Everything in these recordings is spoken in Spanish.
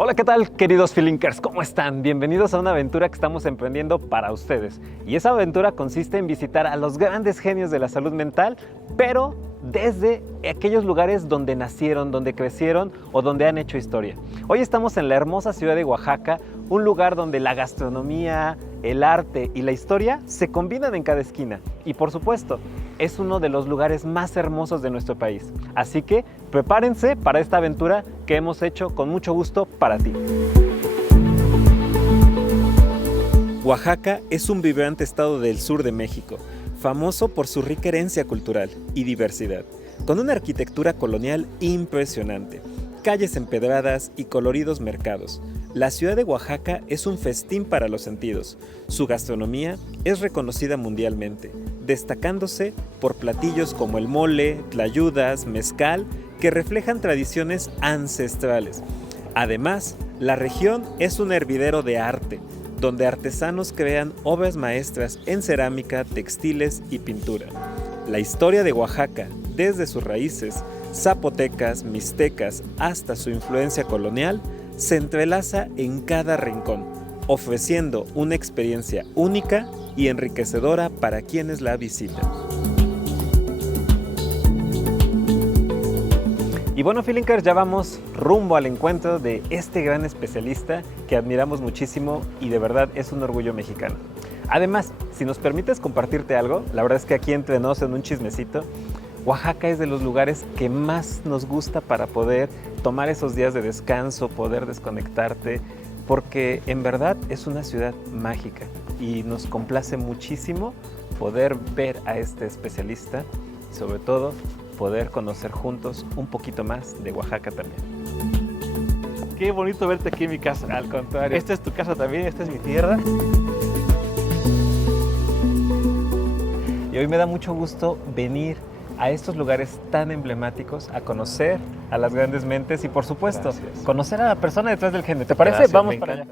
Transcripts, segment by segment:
Hola, ¿qué tal, queridos Feelinkers? ¿Cómo están? Bienvenidos a una aventura que estamos emprendiendo para ustedes. Y esa aventura consiste en visitar a los grandes genios de la salud mental, pero desde aquellos lugares donde nacieron, donde crecieron o donde han hecho historia. Hoy estamos en la hermosa ciudad de Oaxaca, un lugar donde la gastronomía, el arte y la historia se combinan en cada esquina. Y por supuesto, es uno de los lugares más hermosos de nuestro país. Así que prepárense para esta aventura que hemos hecho con mucho gusto para ti. Oaxaca es un vibrante estado del sur de México, famoso por su rica herencia cultural y diversidad, con una arquitectura colonial impresionante, calles empedradas y coloridos mercados. La ciudad de Oaxaca es un festín para los sentidos. Su gastronomía es reconocida mundialmente, destacándose por platillos como el mole, tlayudas, mezcal, que reflejan tradiciones ancestrales. Además, la región es un hervidero de arte, donde artesanos crean obras maestras en cerámica, textiles y pintura. La historia de Oaxaca, desde sus raíces zapotecas, mixtecas, hasta su influencia colonial, se entrelaza en cada rincón, ofreciendo una experiencia única y enriquecedora para quienes la visitan. Y bueno, Feelinkers, ya vamos rumbo al encuentro de este gran especialista que admiramos muchísimo y de verdad es un orgullo mexicano. Además, si nos permites compartirte algo, la verdad es que aquí entre nos en un chismecito, Oaxaca es de los lugares que más nos gusta para poder tomar esos días de descanso, poder desconectarte, porque en verdad es una ciudad mágica y nos complace muchísimo poder ver a este especialista y sobre todo poder conocer juntos un poquito más de Oaxaca también. Qué bonito verte aquí en mi casa. Al contrario. Esta es tu casa también, esta es mi tierra. Y hoy me da mucho gusto venir a estos lugares tan emblemáticos, a conocer a las grandes mentes y por supuesto, conocer a la persona detrás del genio. ¿Te parece? Gracias, Vamos para allá.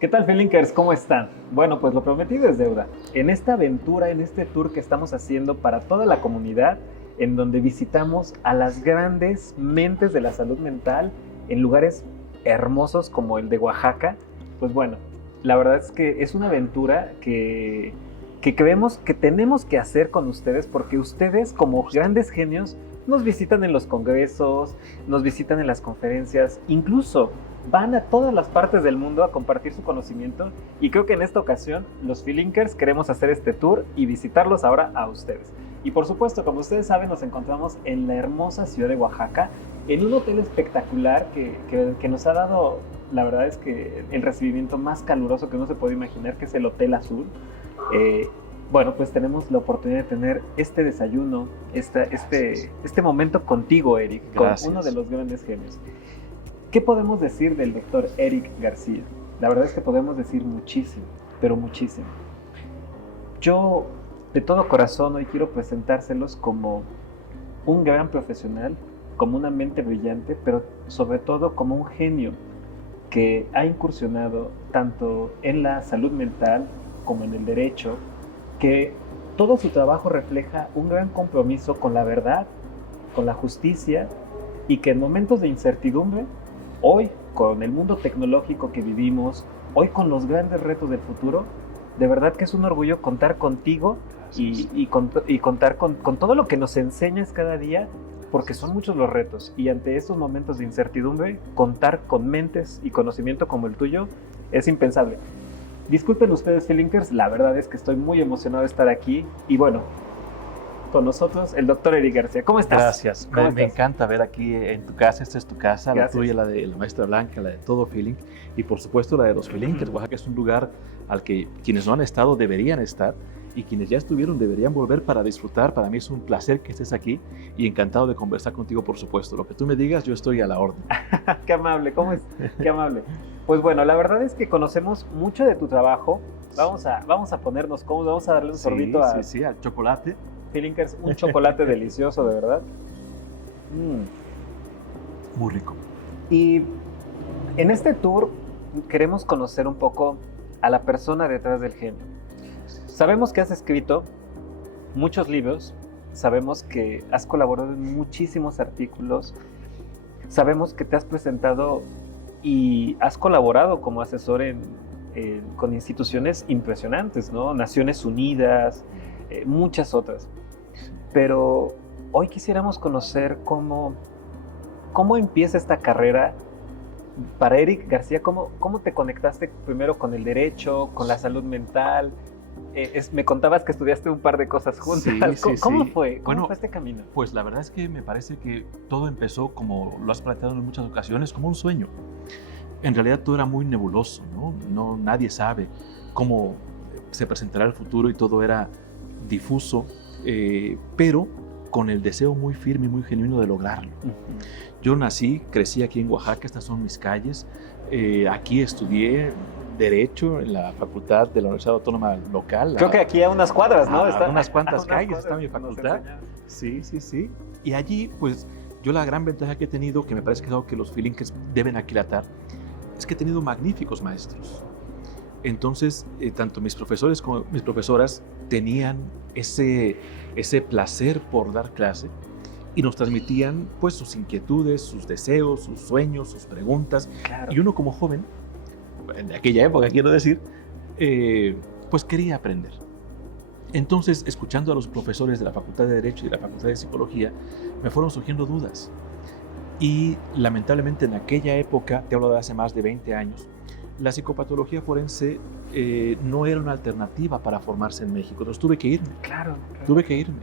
¿Qué tal, Feelinkers? ¿Cómo están? Bueno, pues lo prometido es deuda. En esta aventura, en este tour que estamos haciendo para toda la comunidad, en donde visitamos a las grandes mentes de la salud mental en lugares hermosos como el de Oaxaca, pues bueno, la verdad es que es una aventura que creemos que tenemos que hacer con ustedes porque ustedes como grandes genios nos visitan en los congresos, nos visitan en las conferencias, incluso van a todas las partes del mundo a compartir su conocimiento y creo que en esta ocasión los Feelinkers queremos hacer este tour y visitarlos ahora a ustedes. Y por supuesto, como ustedes saben, nos encontramos en la hermosa ciudad de Oaxaca, en un hotel espectacular que nos ha dado, la verdad es que el recibimiento más caluroso que uno se puede imaginar, que es el Hotel Azul. Bueno, pues tenemos la oportunidad de tener este desayuno, este momento contigo, Eric, Gracias. con uno de los grandes genios. ¿Qué podemos decir del doctor Eric García? La verdad es que podemos decir muchísimo, pero muchísimo. Yo, de todo corazón, hoy quiero presentárselos como un gran profesional, como una mente brillante, pero sobre todo como un genio que ha incursionado tanto en la salud mental como en el derecho, que todo su trabajo refleja un gran compromiso con la verdad, con la justicia y que en momentos de incertidumbre, hoy con el mundo tecnológico que vivimos, hoy con los grandes retos del futuro, de verdad que es un orgullo contar contigo y contar con todo lo que nos enseñas cada día, porque son muchos los retos y ante estos momentos de incertidumbre, contar con mentes y conocimiento como el tuyo es impensable. Disculpen ustedes, Feelinkers, la verdad es que estoy muy emocionado de estar aquí y bueno, con nosotros el doctor Eric García. ¿Cómo estás? Gracias. Me encanta ver aquí en tu casa. Esta es tu casa, Gracias. La tuya, la de la maestra Blanca, la de todo Feelink y por supuesto la de los Feelinkers. Oaxaca es un lugar al que quienes no han estado deberían estar y quienes ya estuvieron deberían volver para disfrutar. Para mí es un placer que estés aquí y encantado de conversar contigo, por supuesto. Lo que tú me digas, yo estoy a la orden. Qué amable, ¿cómo es? Qué amable. Pues bueno, la verdad es que conocemos mucho de tu trabajo. Vamos a ponernos cómodos, vamos a darle un sorbito al chocolate. Feelinkers, un chocolate delicioso, de verdad. Muy rico. Y en este tour queremos conocer un poco a la persona detrás del genio. Sabemos que has escrito muchos libros, sabemos que has colaborado en muchísimos artículos, sabemos que te has presentado y has colaborado como asesor con instituciones impresionantes, ¿no? Naciones Unidas, muchas otras. Pero hoy quisiéramos conocer cómo empieza esta carrera para Eric García. ¿Cómo te conectaste primero con el derecho, con la salud mental? Me contabas que estudiaste un par de cosas juntas. ¿Cómo fue? ¿Cómo fue este camino? Pues la verdad es que me parece que todo empezó, como lo has planteado en muchas ocasiones, como un sueño. En realidad todo era muy nebuloso, ¿no? Nadie sabe cómo se presentará el futuro y todo era difuso, pero con el deseo muy firme y muy genuino de lograrlo. Yo nací, crecí aquí en Oaxaca, estas son mis calles. Aquí estudié Derecho en la facultad de la Universidad Autónoma Local. Creo que aquí a unas cuadras, ¿no? A unas cuantas calles está mi facultad. Sí. Y allí, pues, yo la gran ventaja que he tenido, que me parece que es algo que los feelinkers deben aquilatar, es que he tenido magníficos maestros. Entonces, tanto mis profesores como mis profesoras tenían ese placer por dar clase y nos transmitían pues sus inquietudes, sus deseos, sus sueños, sus preguntas. Claro. Y uno como joven, de aquella época quiero decir, pues quería aprender. Entonces, escuchando a los profesores de la Facultad de Derecho y de la Facultad de Psicología, me fueron surgiendo dudas. Y lamentablemente en aquella época, te hablo de hace más de 20 años, la psicopatología forense no era una alternativa para formarse en México. Entonces tuve que irme. Claro. Tuve que irme.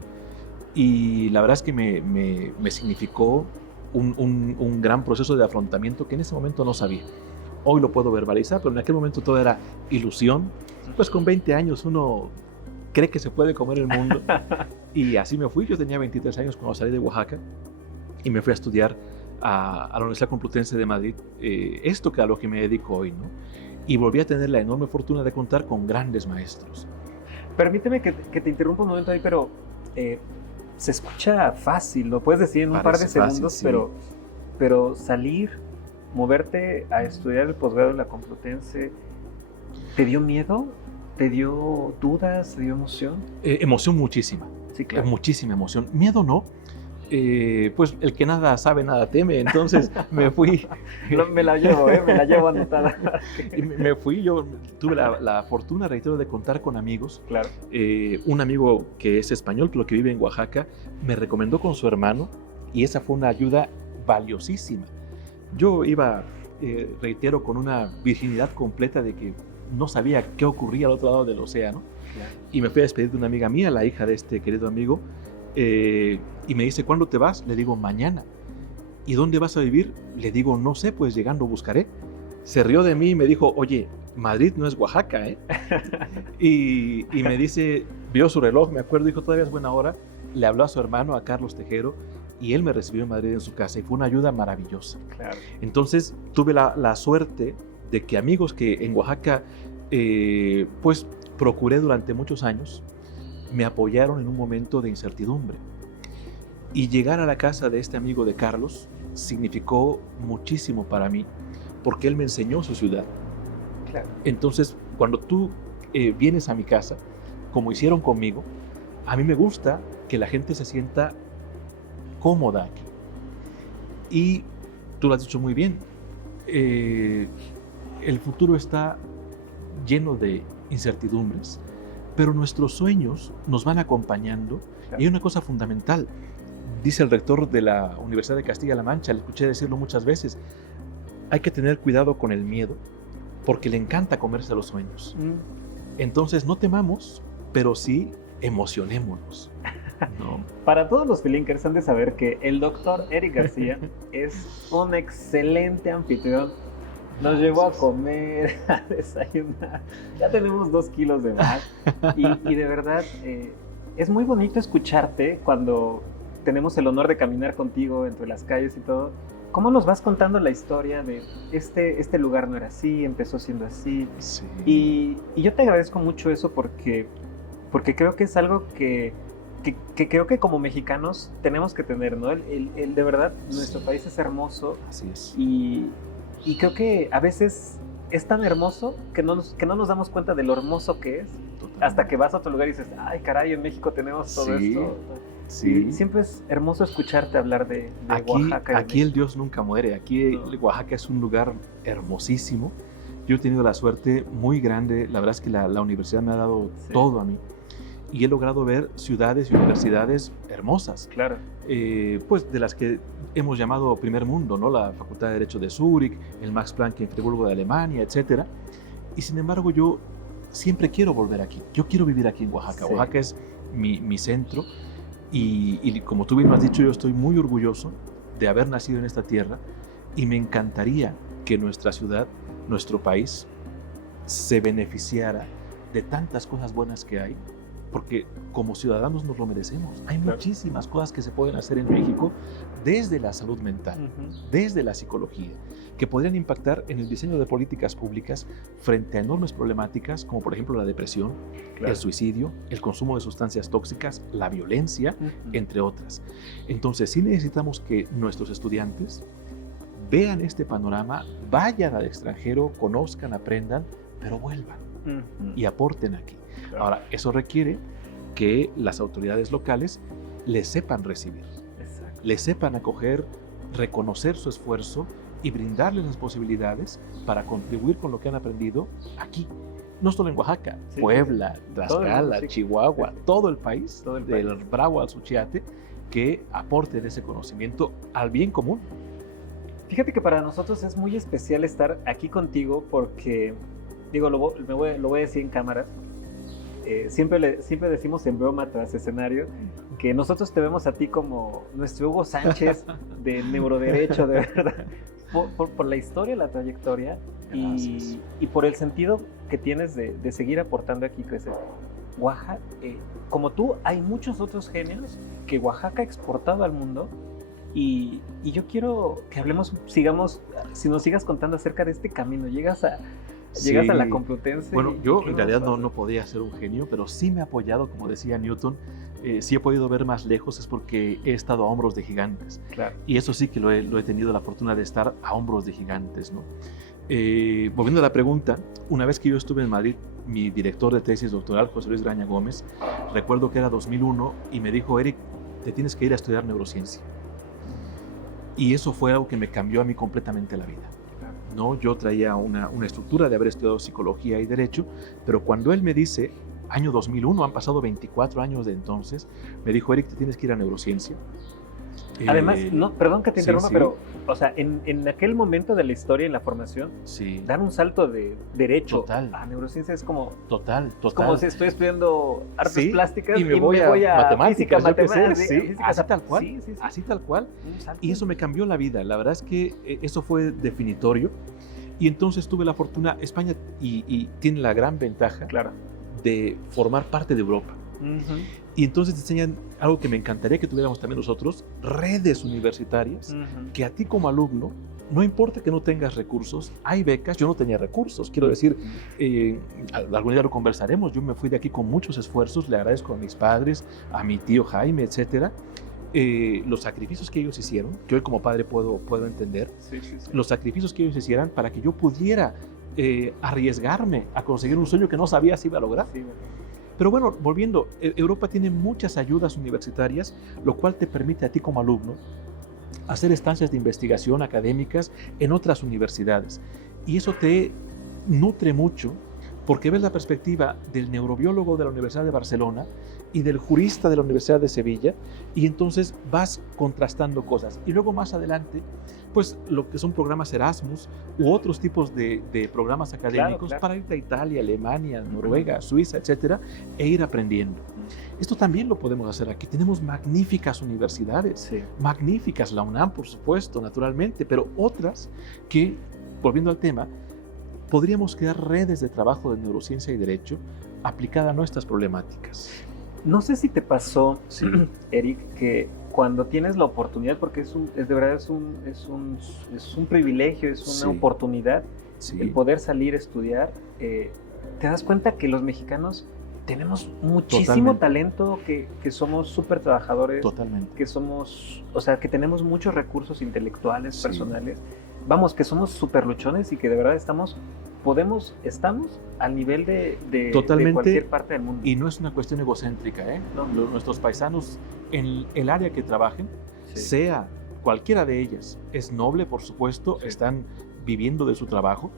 Y la verdad es que me significó un gran proceso de afrontamiento que en ese momento no sabía. Hoy lo puedo verbalizar, pero en aquel momento todo era ilusión. Pues con 20 años uno cree que se puede comer el mundo. Y así me fui. Yo tenía 23 años cuando salí de Oaxaca y me fui a estudiar a la Universidad Complutense de Madrid, esto que a lo que me dedico hoy, ¿no? Y volví a tener la enorme fortuna de contar con grandes maestros. Permíteme que te interrumpa un momento ahí, pero se escucha fácil, lo puedes decir en un par de segundos, fácil, sí. pero salir, moverte a estudiar el posgrado en la Complutense, ¿te dio miedo? ¿Te dio dudas? ¿Te dio emoción? Emoción muchísima. Sí, claro. Muchísima emoción. Miedo no. Pues el que nada sabe, nada teme. Entonces me fui. No, me la llevo anotada. Me fui, yo tuve la fortuna, reitero, de contar con amigos. Claro. Un amigo que es español, pero que vive en Oaxaca, me recomendó con su hermano y esa fue una ayuda valiosísima. Yo iba, reitero, con una virginidad completa de que no sabía qué ocurría al otro lado del océano. Claro. Y me fui a despedir de una amiga mía, la hija de este querido amigo. Y me dice, ¿cuándo te vas? Le digo, mañana. ¿Y dónde vas a vivir? Le digo, no sé, pues llegando buscaré. Se rió de mí y me dijo, oye, Madrid no es Oaxaca, ¿eh? y me dice, vio su reloj, me acuerdo, dijo, todavía es buena hora. Le habló a su hermano, a Carlos Tejero, y él me recibió en Madrid en su casa y fue una ayuda maravillosa. Claro. Entonces tuve la suerte de que amigos que en Oaxaca, pues procuré durante muchos años, me apoyaron en un momento de incertidumbre. Y llegar a la casa de este amigo de Carlos significó muchísimo para mí, porque él me enseñó su ciudad. Claro. Entonces, cuando tú vienes a mi casa, como hicieron conmigo, a mí me gusta que la gente se sienta cómoda aquí. Y tú lo has dicho muy bien, el futuro está lleno de incertidumbres, pero nuestros sueños nos van acompañando. Claro. Y hay una cosa fundamental, dice el rector de la Universidad de Castilla-La Mancha, le escuché decirlo muchas veces, hay que tener cuidado con el miedo, porque le encanta comerse los sueños. Entonces no temamos, pero sí emocionémonos, ¿no? Para todos los feelinkers han de saber que el doctor Eric García es un excelente anfitrión. Nos llevó a comer, a desayunar. Ya tenemos 2 kilos de más. Y de verdad, es muy bonito escucharte cuando tenemos el honor de caminar contigo entre las calles y todo. ¿Cómo nos vas contando la historia de este lugar no era así, empezó siendo así? Sí. Y yo te agradezco mucho eso porque creo que es algo que que creo que como mexicanos tenemos que tener, ¿no? De verdad, nuestro país es hermoso. Así es. Y creo que a veces es tan hermoso que no nos damos cuenta de lo hermoso que es. Totalmente. Hasta que vas a otro lugar y dices, ay, caray, en México tenemos todo esto. Sí. Y siempre es hermoso escucharte hablar de Oaxaca. Aquí el Dios nunca muere. Aquí No. Oaxaca es un lugar hermosísimo. Yo he tenido la suerte muy grande. La verdad es que la universidad me ha dado todo a mí. Y he logrado ver ciudades y universidades hermosas. Claro. Pues de las que hemos llamado primer mundo, ¿no? La Facultad de Derecho de Zúrich, el Max Planck en Friburgo de Alemania, etc. Y sin embargo yo siempre quiero volver aquí. Yo quiero vivir aquí en Oaxaca. Sí. Oaxaca es mi centro. Y como tú bien lo has dicho, yo estoy muy orgulloso de haber nacido en esta tierra y me encantaría que nuestra ciudad, nuestro país, se beneficiara de tantas cosas buenas que hay, porque como ciudadanos nos lo merecemos. Hay muchísimas cosas que se pueden hacer en México desde la salud mental, desde la psicología, que podrían impactar en el diseño de políticas públicas frente a enormes problemáticas como por ejemplo la depresión, el suicidio, el consumo de sustancias tóxicas, la violencia, entre otras. Entonces sí necesitamos que nuestros estudiantes vean este panorama, vayan al extranjero, conozcan, aprendan, pero vuelvan y aporten aquí. Ahora, eso requiere que las autoridades locales les sepan recibir, les sepan acoger, reconocer su esfuerzo y brindarles las posibilidades para contribuir con lo que han aprendido aquí. No solo en Oaxaca, Puebla, Tlaxcala, Chihuahua, todo el país, del Bravo al Suchiate, que aporten ese conocimiento al bien común. Fíjate que para nosotros es muy especial estar aquí contigo porque, digo, lo voy a decir en cámara, siempre decimos en broma tras escenario que nosotros te vemos a ti como nuestro Hugo Sánchez de neuroderecho, de verdad, por la historia, la trayectoria y por el sentido que tienes de seguir aportando aquí, crecer. Oaxaca, como tú, hay muchos otros genios que Oaxaca ha exportado al mundo y yo quiero que hablemos, si nos sigas contando acerca de este camino, llegas a la Complutense. Bueno, yo en realidad no podía ser un genio, pero sí me he apoyado, como decía Newton, si he podido ver más lejos es porque he estado a hombros de gigantes. Claro. Y eso sí que lo he tenido la fortuna de estar a hombros de gigantes, ¿no? Volviendo a la pregunta, una vez que yo estuve en Madrid, mi director de tesis doctoral, José Luis Graña Gómez, recuerdo que era 2001 y me dijo, Eric, te tienes que ir a estudiar neurociencia. Y eso fue algo que me cambió a mí completamente la vida. ¿No? Yo traía una estructura de haber estudiado psicología y derecho, pero cuando él me dice, año 2001, han pasado 24 años de entonces, me dijo, Eric, te tienes que ir a neurociencia. Además, perdón que te interrumpa, pero, o sea, en aquel momento de la historia, en la formación, dar un salto de derecho a neurociencia es como... Total. Es como si estoy estudiando artes plásticas y me voy a matemáticas, física, así tal cual. Así tal cual. Y eso me cambió la vida. La verdad es que eso fue definitorio. Y entonces tuve la fortuna, España y tiene la gran ventaja de formar parte de Europa. Y entonces te enseñan algo que me encantaría que tuviéramos también nosotros, redes universitarias, que a ti como alumno, no importa que no tengas recursos, hay becas, yo no tenía recursos, quiero decir, algún día lo conversaremos, yo me fui de aquí con muchos esfuerzos, le agradezco a mis padres, a mi tío Jaime, etcétera, los sacrificios que ellos hicieron, que hoy como padre puedo entender, los sacrificios que ellos hicieran para que yo pudiera arriesgarme a conseguir un sueño que no sabía si iba a lograr. Pero bueno, volviendo, Europa tiene muchas ayudas universitarias, lo cual te permite a ti como alumno hacer estancias de investigación académicas en otras universidades. Y eso te nutre mucho porque ves la perspectiva del neurobiólogo de la Universidad de Barcelona y del jurista de la Universidad de Sevilla, y entonces vas contrastando cosas. Y luego más adelante, pues lo que son programas Erasmus u otros tipos de programas académicos para irte a Italia, Alemania, Noruega, Suiza, etcétera, e ir aprendiendo. Esto también lo podemos hacer aquí. Tenemos magníficas universidades, magníficas, la UNAM, por supuesto, naturalmente, pero otras que, volviendo al tema, podríamos crear redes de trabajo de neurociencia y derecho aplicada a nuestras problemáticas. No sé si te pasó, Eric, que cuando tienes la oportunidad, porque de verdad es un privilegio, es una oportunidad, el poder salir a estudiar, te das cuenta que los mexicanos tenemos muchísimo Totalmente. talento, que somos súper trabajadores, Totalmente. que somos, o sea, que tenemos muchos recursos intelectuales, Sí. personales. Vamos, que somos súper luchones y que de verdad estamos al nivel de Totalmente. cualquier parte del mundo. Y no es una cuestión egocéntrica, ¿eh? No. Nuestros paisanos, en el área que trabajen, Sí. sea cualquiera de ellas, es noble, por supuesto, Sí. están viviendo de su trabajo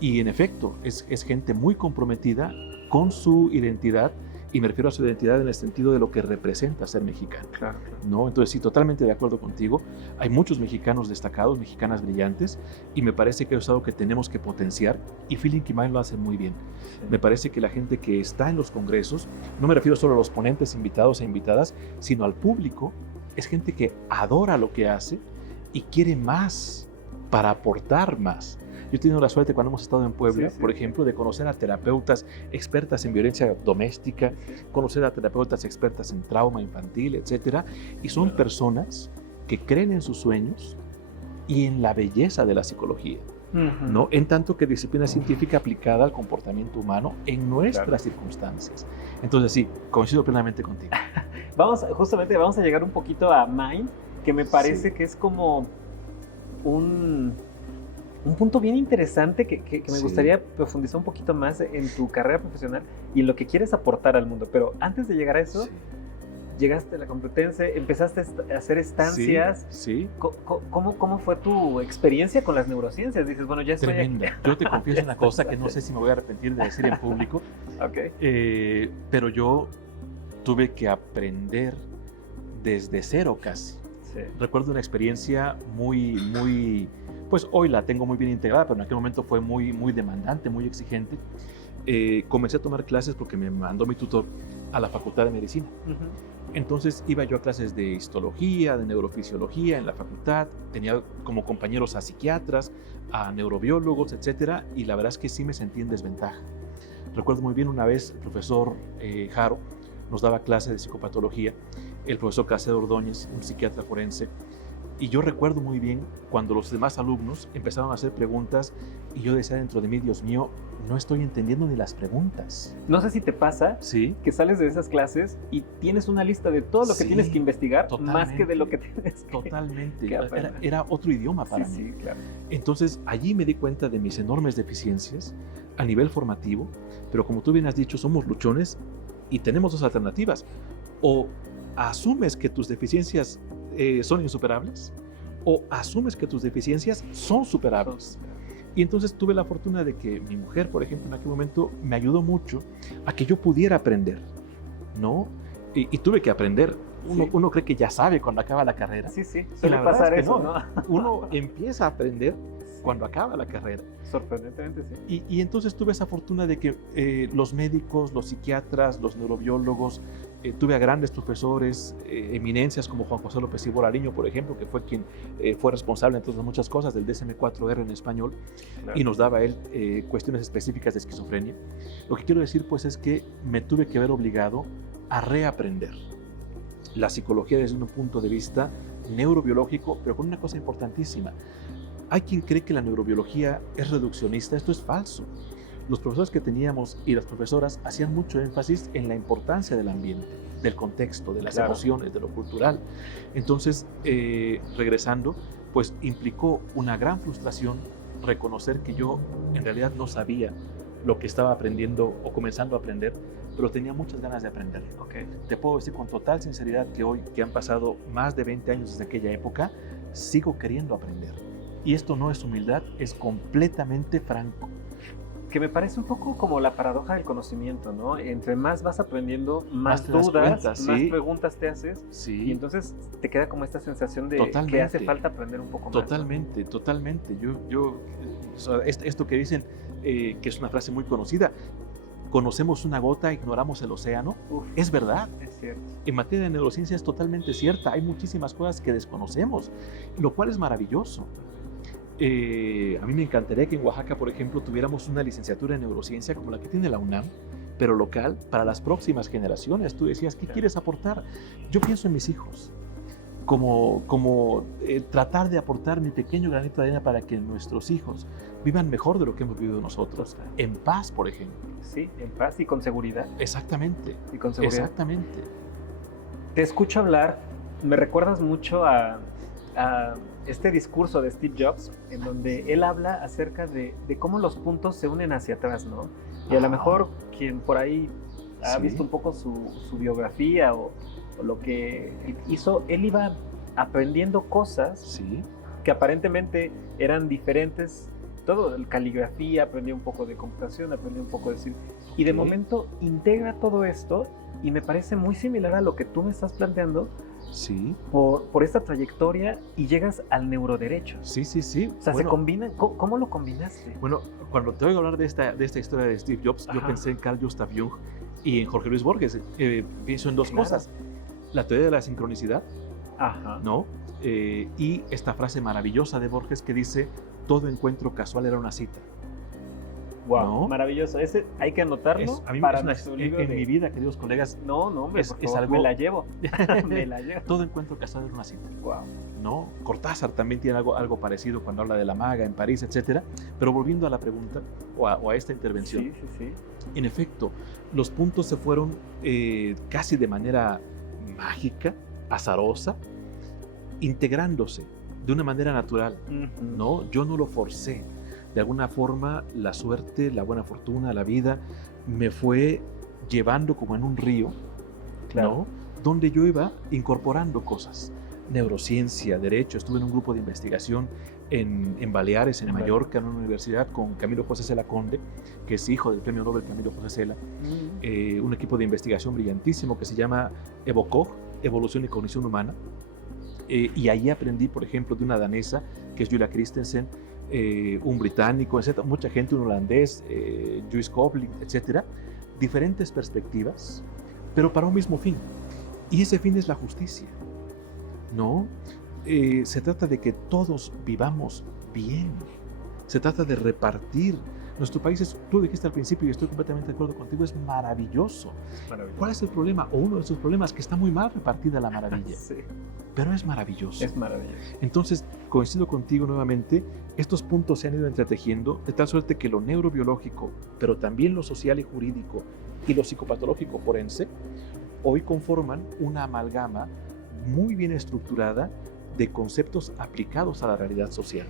y en efecto es gente muy comprometida con su identidad, y me refiero a su identidad en el sentido de lo que representa ser mexicano, Claro, claro. ¿no? Entonces sí, totalmente de acuerdo contigo. Hay muchos mexicanos destacados, mexicanas brillantes, y me parece que es algo que tenemos que potenciar, y Feeling Quimay lo hace muy bien. Sí. Me parece que la gente que está en los congresos, no me refiero solo a los ponentes, invitados e invitadas, sino al público, es gente que adora lo que hace y quiere más para aportar más. Yo he tenido la suerte cuando hemos estado en Puebla, Sí. por ejemplo, de conocer a terapeutas expertas en violencia doméstica, conocer a terapeutas expertas en trauma infantil, etcétera, y son personas que creen en sus sueños y en la belleza de la psicología, Ujú. ¿no? En tanto que disciplina científica aplicada al comportamiento humano en nuestras circunstancias. Entonces sí, coincido plenamente contigo. Justamente vamos a llegar un poquito a Mind, que me parece Sí. que es como un punto bien interesante que me Sí. gustaría profundizar un poquito más en tu carrera profesional y en lo que quieres aportar al mundo. Pero antes de llegar a eso, Sí. llegaste a la Complutense, empezaste a hacer estancias. Sí, ¿Cómo fue tu experiencia con las neurociencias? Dices, bueno, ya estoy tremenda. Yo te confieso una cosa que no sé si me voy a arrepentir de decir en público, aquí. Ok. pero yo tuve que aprender desde cero casi. Sí. Recuerdo una experiencia muy, pues hoy la tengo muy bien integrada, pero en aquel momento fue muy demandante, muy exigente. Comencé a tomar clases porque me mandó mi tutor a la Facultad de Medicina. Ujú. Entonces iba yo a clases de histología, de neurofisiología en la facultad, tenía como compañeros a psiquiatras, a neurobiólogos, etcétera, y la verdad es que sí me sentí en desventaja. Recuerdo muy bien una vez el profesor Jaro nos daba clase de psicopatología, el profesor Cacedo Ordóñez, un psiquiatra forense, y yo recuerdo muy bien cuando los demás alumnos empezaron a hacer preguntas y yo decía dentro de mí, Dios mío, no estoy entendiendo ni las preguntas. No sé si te pasa ¿Sí? que sales de esas clases y tienes una lista de todo lo que Sí, tienes que investigar, más totalmente. que de lo que tienes que... Totalmente, que aprender. era otro idioma para Sí, mí. sí, claro. Entonces allí me di cuenta de mis enormes deficiencias a nivel formativo, pero como tú bien has dicho, somos luchones y tenemos dos alternativas. O asumes que tus deficiencias son insuperables, o asumes que tus deficiencias son superables. Y entonces tuve la fortuna de que mi mujer, por ejemplo, en aquel momento me ayudó mucho a que yo pudiera aprender, ¿no? Y tuve que aprender. Sí. Uno cree que ya sabe cuando acaba la carrera. Sí, sí, Y suele la verdad pasar es que eso, no. ¿no? Uno empieza a aprender cuando acaba la carrera. Sorprendentemente, sí. Y entonces tuve esa fortuna de que los médicos, los psiquiatras, los neurobiólogos, tuve a grandes profesores, eminencias como Juan José López Ibor Ariño, por ejemplo, que fue quien fue responsable entonces de muchas cosas del DSM-4R en español, Claro. y nos daba él cuestiones específicas de esquizofrenia. Lo que quiero decir pues es que me tuve que ver obligado a reaprender la psicología desde un punto de vista neurobiológico, pero con una cosa importantísima. Hay quien cree que la neurobiología es reduccionista. Esto es falso. Los profesores que teníamos y las profesoras hacían mucho énfasis en la importancia del ambiente, del contexto, de las Claro. emociones, de lo cultural. Entonces, regresando, pues implicó una gran frustración reconocer que yo en realidad no sabía lo que estaba aprendiendo o comenzando a aprender, pero tenía muchas ganas de aprender. Ok. Te puedo decir con total sinceridad que hoy, que han pasado más de 20 años desde aquella época, sigo queriendo aprender. Y esto no es humildad, es completamente franco. Que me parece un poco como la paradoja del conocimiento, ¿no? Entre más vas aprendiendo, más te das dudas, cuenta, más sí. preguntas te haces, y Sí, entonces te queda como esta sensación de Totalmente. que hace falta aprender un poco más. ¿no? totalmente, totalmente. O sea, esto que dicen, que es una frase muy conocida, conocemos una gota, ignoramos el océano, Uf, es verdad. es cierto. En materia de neurociencia es totalmente cierta, hay muchísimas cosas que desconocemos, lo cual es maravilloso. A mí me encantaría que en Oaxaca, por ejemplo, tuviéramos una licenciatura en neurociencia como la que tiene la UNAM, pero local, para las próximas generaciones. Tú decías, ¿qué Claro. quieres aportar? Yo pienso en mis hijos. tratar de aportar mi pequeño granito de arena para que nuestros hijos vivan mejor de lo que hemos vivido nosotros, en paz, por ejemplo. Sí, en paz y con seguridad. Exactamente. Y con seguridad. Exactamente. Te escucho hablar, me recuerdas mucho a este discurso de Steve Jobs, en donde él habla acerca de cómo los puntos se unen hacia atrás, ¿no? Y a lo mejor quien por ahí ha visto un poco su biografía o lo que hizo, él iba aprendiendo cosas que aparentemente eran diferentes. Todo, caligrafía, aprendía un poco de computación, aprendía un poco de cine. Y de momento integra todo esto y me parece muy similar a lo que tú me estás planteando. Sí. Por esta trayectoria y llegas al neuroderecho. Sí. O sea, se combinan. ¿Cómo lo combinaste? Bueno, cuando te oigo hablar de esta historia de Steve Jobs, yo pensé en Carl Gustav Jung y en Jorge Luis Borges. Pienso en dos cosas. La teoría de la sincronicidad, ¿no? Y esta frase maravillosa de Borges que dice: todo encuentro casual era una cita. Wow, ¿no? Maravilloso. Ese hay que anotarlo para nuestro libro en mi vida, queridos colegas. No, hombre, es algo... me la llevo. Me la llevo. Todo encuentro casual era una cita. Wow. ¿No? Cortázar también tiene algo parecido cuando habla de la maga en París, etcétera. Pero volviendo a la pregunta o a esta intervención. Sí. En efecto, los puntos se fueron casi de manera mágica, azarosa, integrándose de una manera natural, ¿no? Yo no lo forcé. De alguna forma, la suerte, la buena fortuna, la vida me fue llevando como en un río, ¿no? Donde yo iba incorporando cosas. Neurociencia, derecho, estuve en un grupo de investigación en Baleares, en Mallorca, en una universidad con Camilo José Cela Conde, que es hijo del premio Nobel Camilo José Cela, un equipo de investigación brillantísimo que se llama EVOCOG, Evolución y Cognición Humana, y ahí aprendí, por ejemplo, de una danesa, que es Julia Christensen, un británico, etc., mucha gente, un holandés, Joyce Kobling, etc., diferentes perspectivas, pero para un mismo fin, y ese fin es la justicia, ¿no? Se trata de que todos vivamos bien, se trata de repartir. Nuestro país es, tú dijiste al principio y estoy completamente de acuerdo contigo, es maravilloso. ¿Cuál es el problema? O uno de sus problemas, que está muy mal repartida la maravilla. Sí. Pero es maravilloso. Es maravilloso. Entonces, coincido contigo nuevamente, estos puntos se han ido entretejiendo de tal suerte que lo neurobiológico, pero también lo social y jurídico y lo psicopatológico forense, hoy conforman una amalgama muy bien estructurada de conceptos aplicados a la realidad social.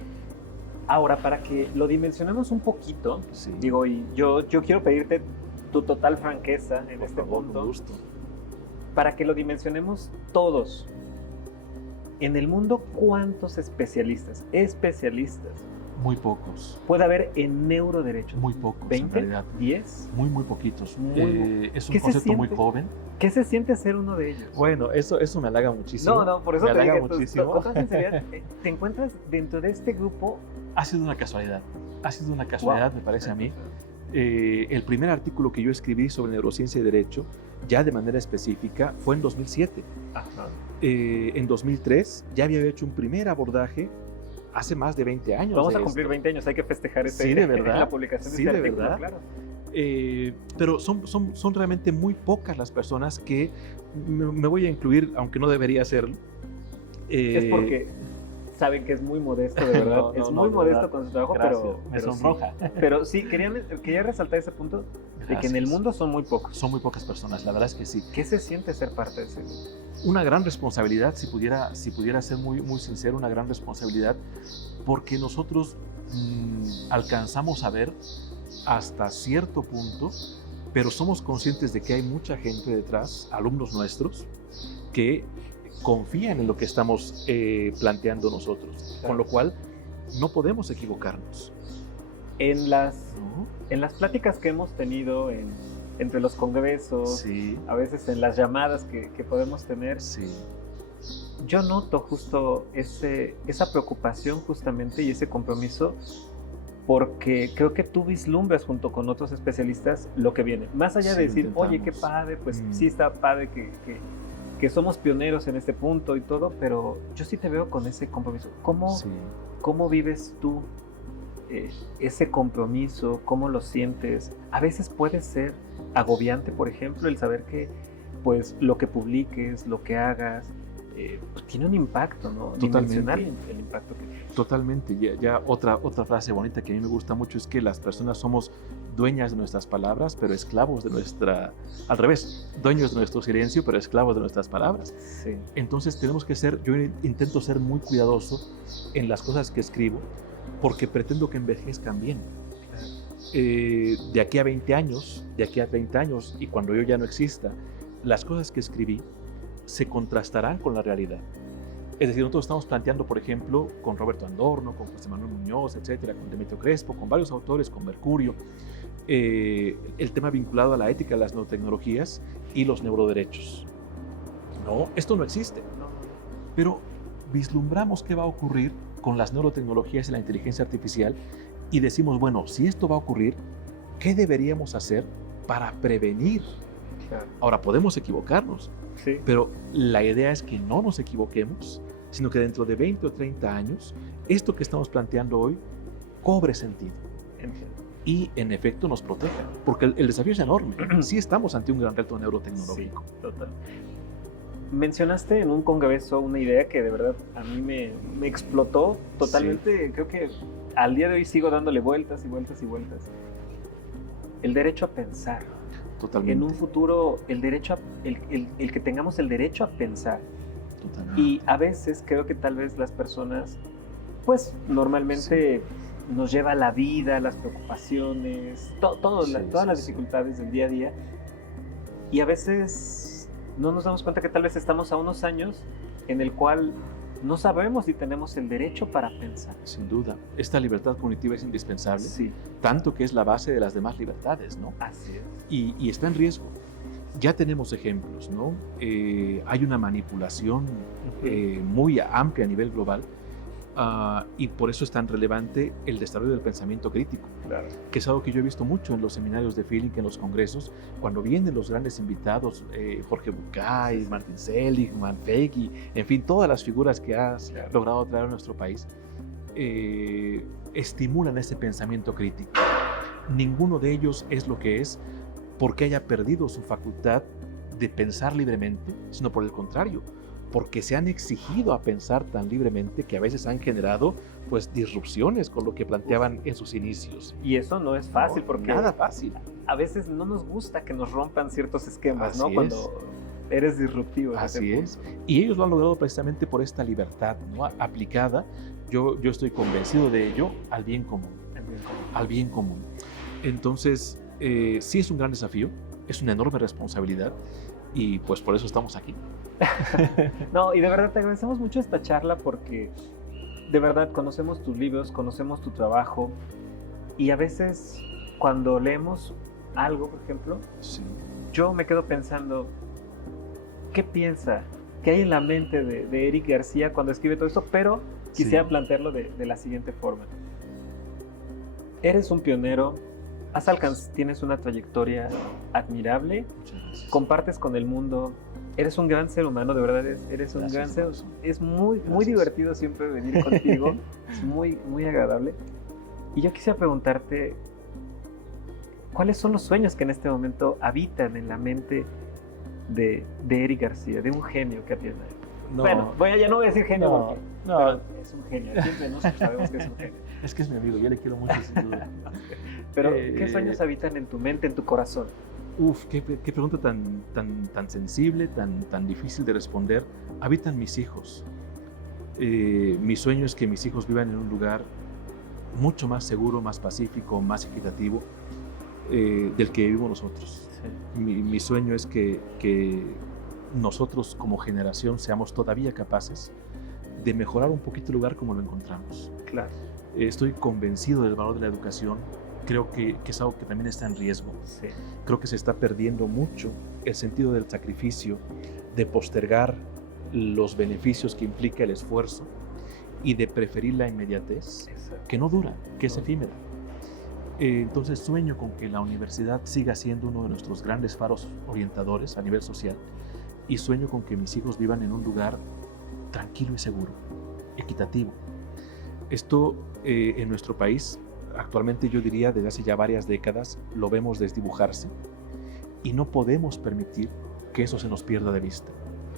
Ahora, para que lo dimensionemos un poquito, digo, y yo quiero pedirte tu total franqueza en este punto. Con gusto. Para que lo dimensionemos todos. En el mundo, ¿cuántos especialistas? Muy pocos. Puede haber en neuroderecho. Muy pocos, ¿20? en realidad. ¿10? Muy poquitos. Es un ¿Qué concepto muy joven. ¿Qué se siente ser uno de ellos? Bueno, eso me halaga muchísimo. No, por eso me te halaga dije, muchísimo. Con toda sinceridad, te encuentras dentro de este grupo. Ha sido una casualidad. Me parece a mí. El primer artículo que yo escribí sobre neurociencia y derecho, ya de manera específica, fue en 2007. En 2003 ya había hecho un primer abordaje hace más de 20 años. Vamos a cumplir 20 años, hay que festejar sí, de verdad. la publicación de este artículo, verdad. Claro. Pero son realmente muy pocas las personas que me voy a incluir, aunque no debería hacerlo. Es porque saben que es muy modesto, de verdad. Es muy modesto con su trabajo. Gracias. Pero me sonroja. Sí, pero sí, quería resaltar ese punto. Gracias. De que en el mundo son muy pocos. Son muy pocas personas, la verdad es que sí. ¿Qué se siente ser parte de ese grupo? Una gran responsabilidad, si pudiera ser muy, muy sincero, una gran responsabilidad, porque nosotros alcanzamos a ver hasta cierto punto, pero somos conscientes de que hay mucha gente detrás, alumnos nuestros, que confían en lo que estamos planteando nosotros, con lo cual no podemos equivocarnos. En las pláticas que hemos tenido entre los congresos, a veces en las llamadas que podemos tener, yo noto justo esa preocupación justamente y ese compromiso, porque creo que tú vislumbras junto con otros especialistas lo que viene. Más allá de decir, oye, qué padre, pues sí está padre que somos pioneros en este punto y todo, pero yo sí te veo con ese compromiso. ¿Cómo vives tú ese compromiso? ¿Cómo lo sientes? A veces puede ser agobiante, por ejemplo, el saber que pues lo que publiques, lo que hagas, pues tiene un impacto, ¿no? Totalmente. Dimensional el impacto que... Totalmente. Ya otra frase bonita que a mí me gusta mucho es que las personas somos dueñas de nuestras palabras, pero esclavos de nuestra... Al revés, dueños de nuestro silencio, pero esclavos de nuestras palabras. Sí. Entonces tenemos que ser, yo intento ser muy cuidadoso en las cosas que escribo, porque pretendo que envejezcan bien. De aquí a 20 años, de aquí a 30 años, y cuando yo ya no exista, las cosas que escribí se contrastarán con la realidad. Es decir, nosotros estamos planteando, por ejemplo, con Roberto Andorno, con José Manuel Muñoz, etcétera, con Demetrio Crespo, con varios autores, con Mercurio, el tema vinculado a la ética de las neurotecnologías y los neuroderechos. No, esto no existe. Pero vislumbramos qué va a ocurrir con las neurotecnologías y la inteligencia artificial y decimos, bueno, si esto va a ocurrir, ¿qué deberíamos hacer para prevenir? Claro. Ahora, podemos equivocarnos, Sí. pero la idea es que no nos equivoquemos, sino que dentro de 20 o 30 años, esto que estamos planteando hoy cobre sentido. Entiendo. Y en efecto nos proteja, porque el desafío es enorme. Sí estamos ante un gran reto neurotecnológico. Sí, total. Mencionaste en un congreso una idea que de verdad a mí me explotó totalmente. Sí. Creo que al día de hoy sigo dándole vueltas y vueltas y vueltas. El derecho a pensar. Totalmente. En un futuro, el que tengamos el derecho a pensar. Totalmente. Y a veces creo que tal vez las personas, pues normalmente nos lleva la vida, las preocupaciones, todas las dificultades del día a día. Y a veces no nos damos cuenta que tal vez estamos a unos años en el cual no sabemos si tenemos el derecho para pensar. Sin duda. Esta libertad cognitiva es indispensable, tanto que es la base de las demás libertades, ¿no? Así es. Y está en riesgo. Ya tenemos ejemplos, ¿no? Hay una manipulación muy amplia a nivel global y por eso es tan relevante el desarrollo del pensamiento crítico, claro, que es algo que yo he visto mucho en los seminarios de Feeling, en los congresos, cuando vienen los grandes invitados, Jorge Bucay, Martin Seligman, Feige, en fin, todas las figuras que has logrado traer a nuestro país, estimulan ese pensamiento crítico. Ninguno de ellos es lo que es porque haya perdido su facultad de pensar libremente, sino por el contrario, porque se han exigido a pensar tan libremente que a veces han generado pues disrupciones con lo que planteaban en sus inicios. Y eso no es fácil, porque nada fácil. A veces no nos gusta que nos rompan ciertos esquemas, ¿no? Así cuando eres disruptivo. Así es. Y ellos lo han logrado precisamente por esta libertad, ¿no? Aplicada, yo estoy convencido de ello, al bien común. Al bien común. Entonces, sí es un gran desafío, es una enorme responsabilidad y pues por eso estamos aquí. No, y de verdad te agradecemos mucho esta charla porque de verdad conocemos tus libros, conocemos tu trabajo y a veces cuando leemos algo, por ejemplo, yo me quedo pensando, ¿qué piensa? ¿Qué hay en la mente de Eric García cuando escribe todo esto? Pero quisiera plantearlo de la siguiente forma. Eres un pionero, tienes una trayectoria admirable, compartes con el mundo, eres un gran ser humano, de verdad eres un gran ser humano. Es muy divertido siempre venir contigo, es muy, muy agradable. Y yo quisiera preguntarte, ¿cuáles son los sueños que en este momento habitan en la mente de Eric García, de un genio que atiende? No, bueno, ya no voy a decir genio, no, es un genio, siempre nosotros sabemos que es un genio. Es que es mi amigo, yo le quiero mucho, sin duda. Pero, ¿qué sueños habitan en tu mente, en tu corazón? Qué pregunta tan sensible, tan difícil de responder. Habitan mis hijos. Mi sueño es que mis hijos vivan en un lugar mucho más seguro, más pacífico, más equitativo del que vivimos nosotros. Sí. Mi sueño es que nosotros como generación seamos todavía capaces de mejorar un poquito el lugar como lo encontramos. Claro. Estoy convencido del valor de la educación. Creo que es algo que también está en riesgo. Sí. Creo que se está perdiendo mucho el sentido del sacrificio, de postergar los beneficios que implica el esfuerzo y de preferir la inmediatez, que no dura, que es efímera. Entonces sueño con que la universidad siga siendo uno de nuestros grandes faros orientadores a nivel social y sueño con que mis hijos vivan en un lugar tranquilo y seguro, equitativo. Esto en nuestro país, actualmente yo diría desde hace ya varias décadas, lo vemos desdibujarse y no podemos permitir que eso se nos pierda de vista.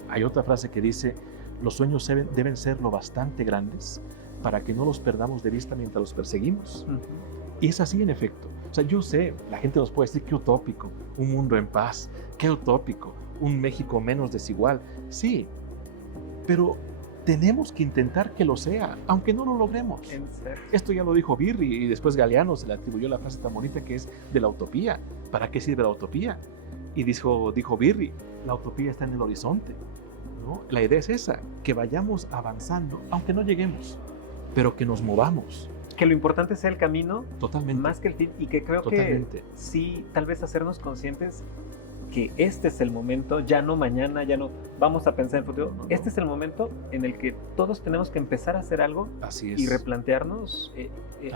Hay otra frase que dice, Los sueños deben ser lo bastante grandes para que no los perdamos de vista mientras los perseguimos. Y es así en efecto. O sea, yo sé, la gente nos puede decir qué utópico, un mundo en paz, qué utópico, un México menos desigual. Sí, pero tenemos que intentar que lo sea, aunque no lo logremos. Esto ya lo dijo Birri y después Galeano se le atribuyó la frase tan bonita que es de la utopía. ¿Para qué sirve la utopía? Y dijo Birri, la utopía está en el horizonte, ¿no? La idea es esa, que vayamos avanzando, aunque no lleguemos, pero que nos movamos. Que lo importante sea el camino, totalmente, más que el fin, y que creo totalmente. Que sí, tal vez hacernos conscientes que este es el momento, ya no mañana, ya no vamos a pensar en el futuro. No. Este es el momento en el que todos tenemos que empezar a hacer algo. Así es. Y replantearnos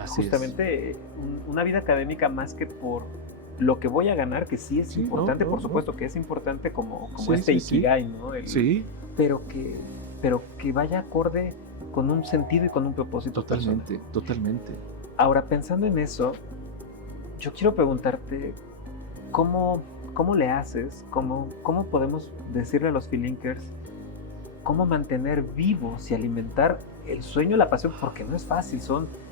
justamente una vida académica más que por lo que voy a ganar, que sí es importante, por supuesto que es importante como este Ikigai, ¿no? Pero que vaya acorde con un sentido y con un propósito. Totalmente, totalmente. Ahora, pensando en eso, yo quiero preguntarte, ¿cómo le haces? ¿Cómo podemos decirle a los Feelinkers cómo mantener vivos y alimentar el sueño, la pasión? Porque no es fácil,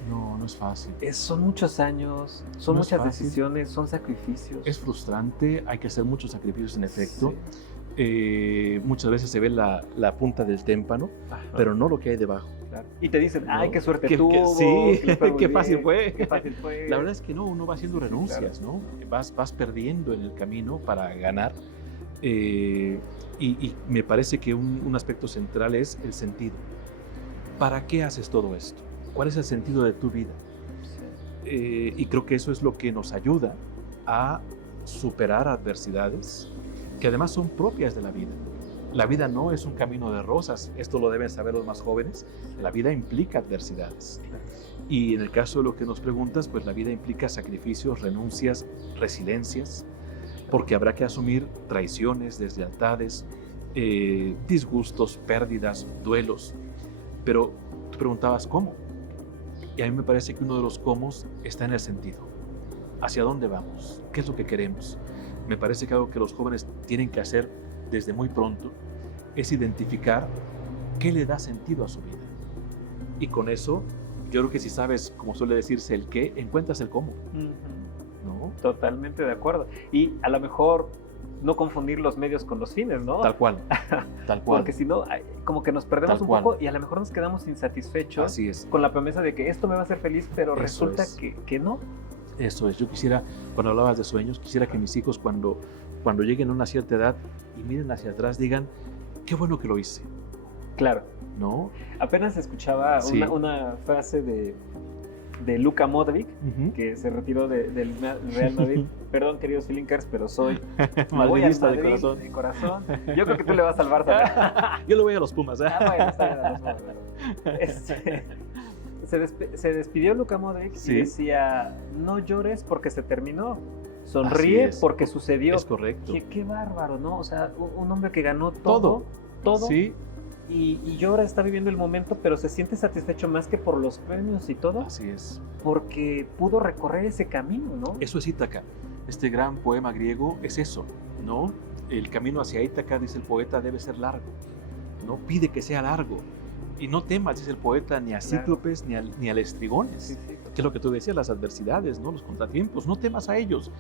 no es fácil. Son muchos años, son muchas decisiones, son sacrificios. Es frustrante, hay que hacer muchos sacrificios en efecto. Sí. Muchas veces se ve la punta del témpano, pero no lo que hay debajo. Claro. Y te dicen, ay, qué suerte tuvo. Sí, qué fácil fue. Qué fácil fue. La verdad es que no, uno va haciendo renuncias, claro. ¿No? Vas perdiendo en el camino para ganar. Y me parece que un aspecto central es el sentido. ¿Para qué haces todo esto? ¿Cuál es el sentido de tu vida? Sí. Y creo que eso es lo que nos ayuda a superar adversidades que además son propias de la vida. La vida no es un camino de rosas, esto lo deben saber los más jóvenes. La vida implica adversidades. Y en el caso de lo que nos preguntas, pues la vida implica sacrificios, renuncias, resiliencias, porque habrá que asumir traiciones, deslealtades, disgustos, pérdidas, duelos. Pero tú preguntabas cómo. Y a mí me parece que uno de los cómo está en el sentido. ¿Hacia dónde vamos? ¿Qué es lo que queremos? Me parece que algo que los jóvenes tienen que hacer desde muy pronto es identificar qué le da sentido a su vida. Y con eso, yo creo que si sabes, como suele decirse, el qué, encuentras el cómo. ¿No? Totalmente de acuerdo. Y a lo mejor no confundir los medios con los fines, ¿no? Tal cual. Porque si no, como que nos perdemos un poco y a lo mejor nos quedamos insatisfechos. Así es. Con la promesa de que esto me va a hacer feliz, pero eso resulta que no. Eso es. Yo quisiera, cuando hablabas de sueños, quisiera que mis hijos cuando lleguen a una cierta edad y miren hacia atrás, digan, qué bueno que lo hice. Claro. ¿No? Apenas escuchaba una frase de Luka Modric, que se retiró del Real Madrid. Perdón, queridos Feelinkers, pero soy madridista de corazón. Yo creo que tú le vas al Barça. Yo le voy a los Pumas. Bueno, está bien, a los Pumas. Se despidió Luka Modric y decía, no llores porque se terminó, sonríe porque sucedió. Es correcto. Qué bárbaro, ¿no? O sea, un hombre que ganó todo. Sí. Y llora, está viviendo el momento, pero se siente satisfecho más que por los premios y todo. Así es. Porque pudo recorrer ese camino, ¿no? Eso es Ítaca. Este gran poema griego es eso, ¿no? El camino hacia Ítaca, dice el poeta, debe ser largo, ¿no? Pide que sea largo. Y no temas, dice el poeta, ni a cíclopes ni a lestrigones. Que es lo que tú decías, las adversidades, ¿no? Los contratiempos, no temas a ellos.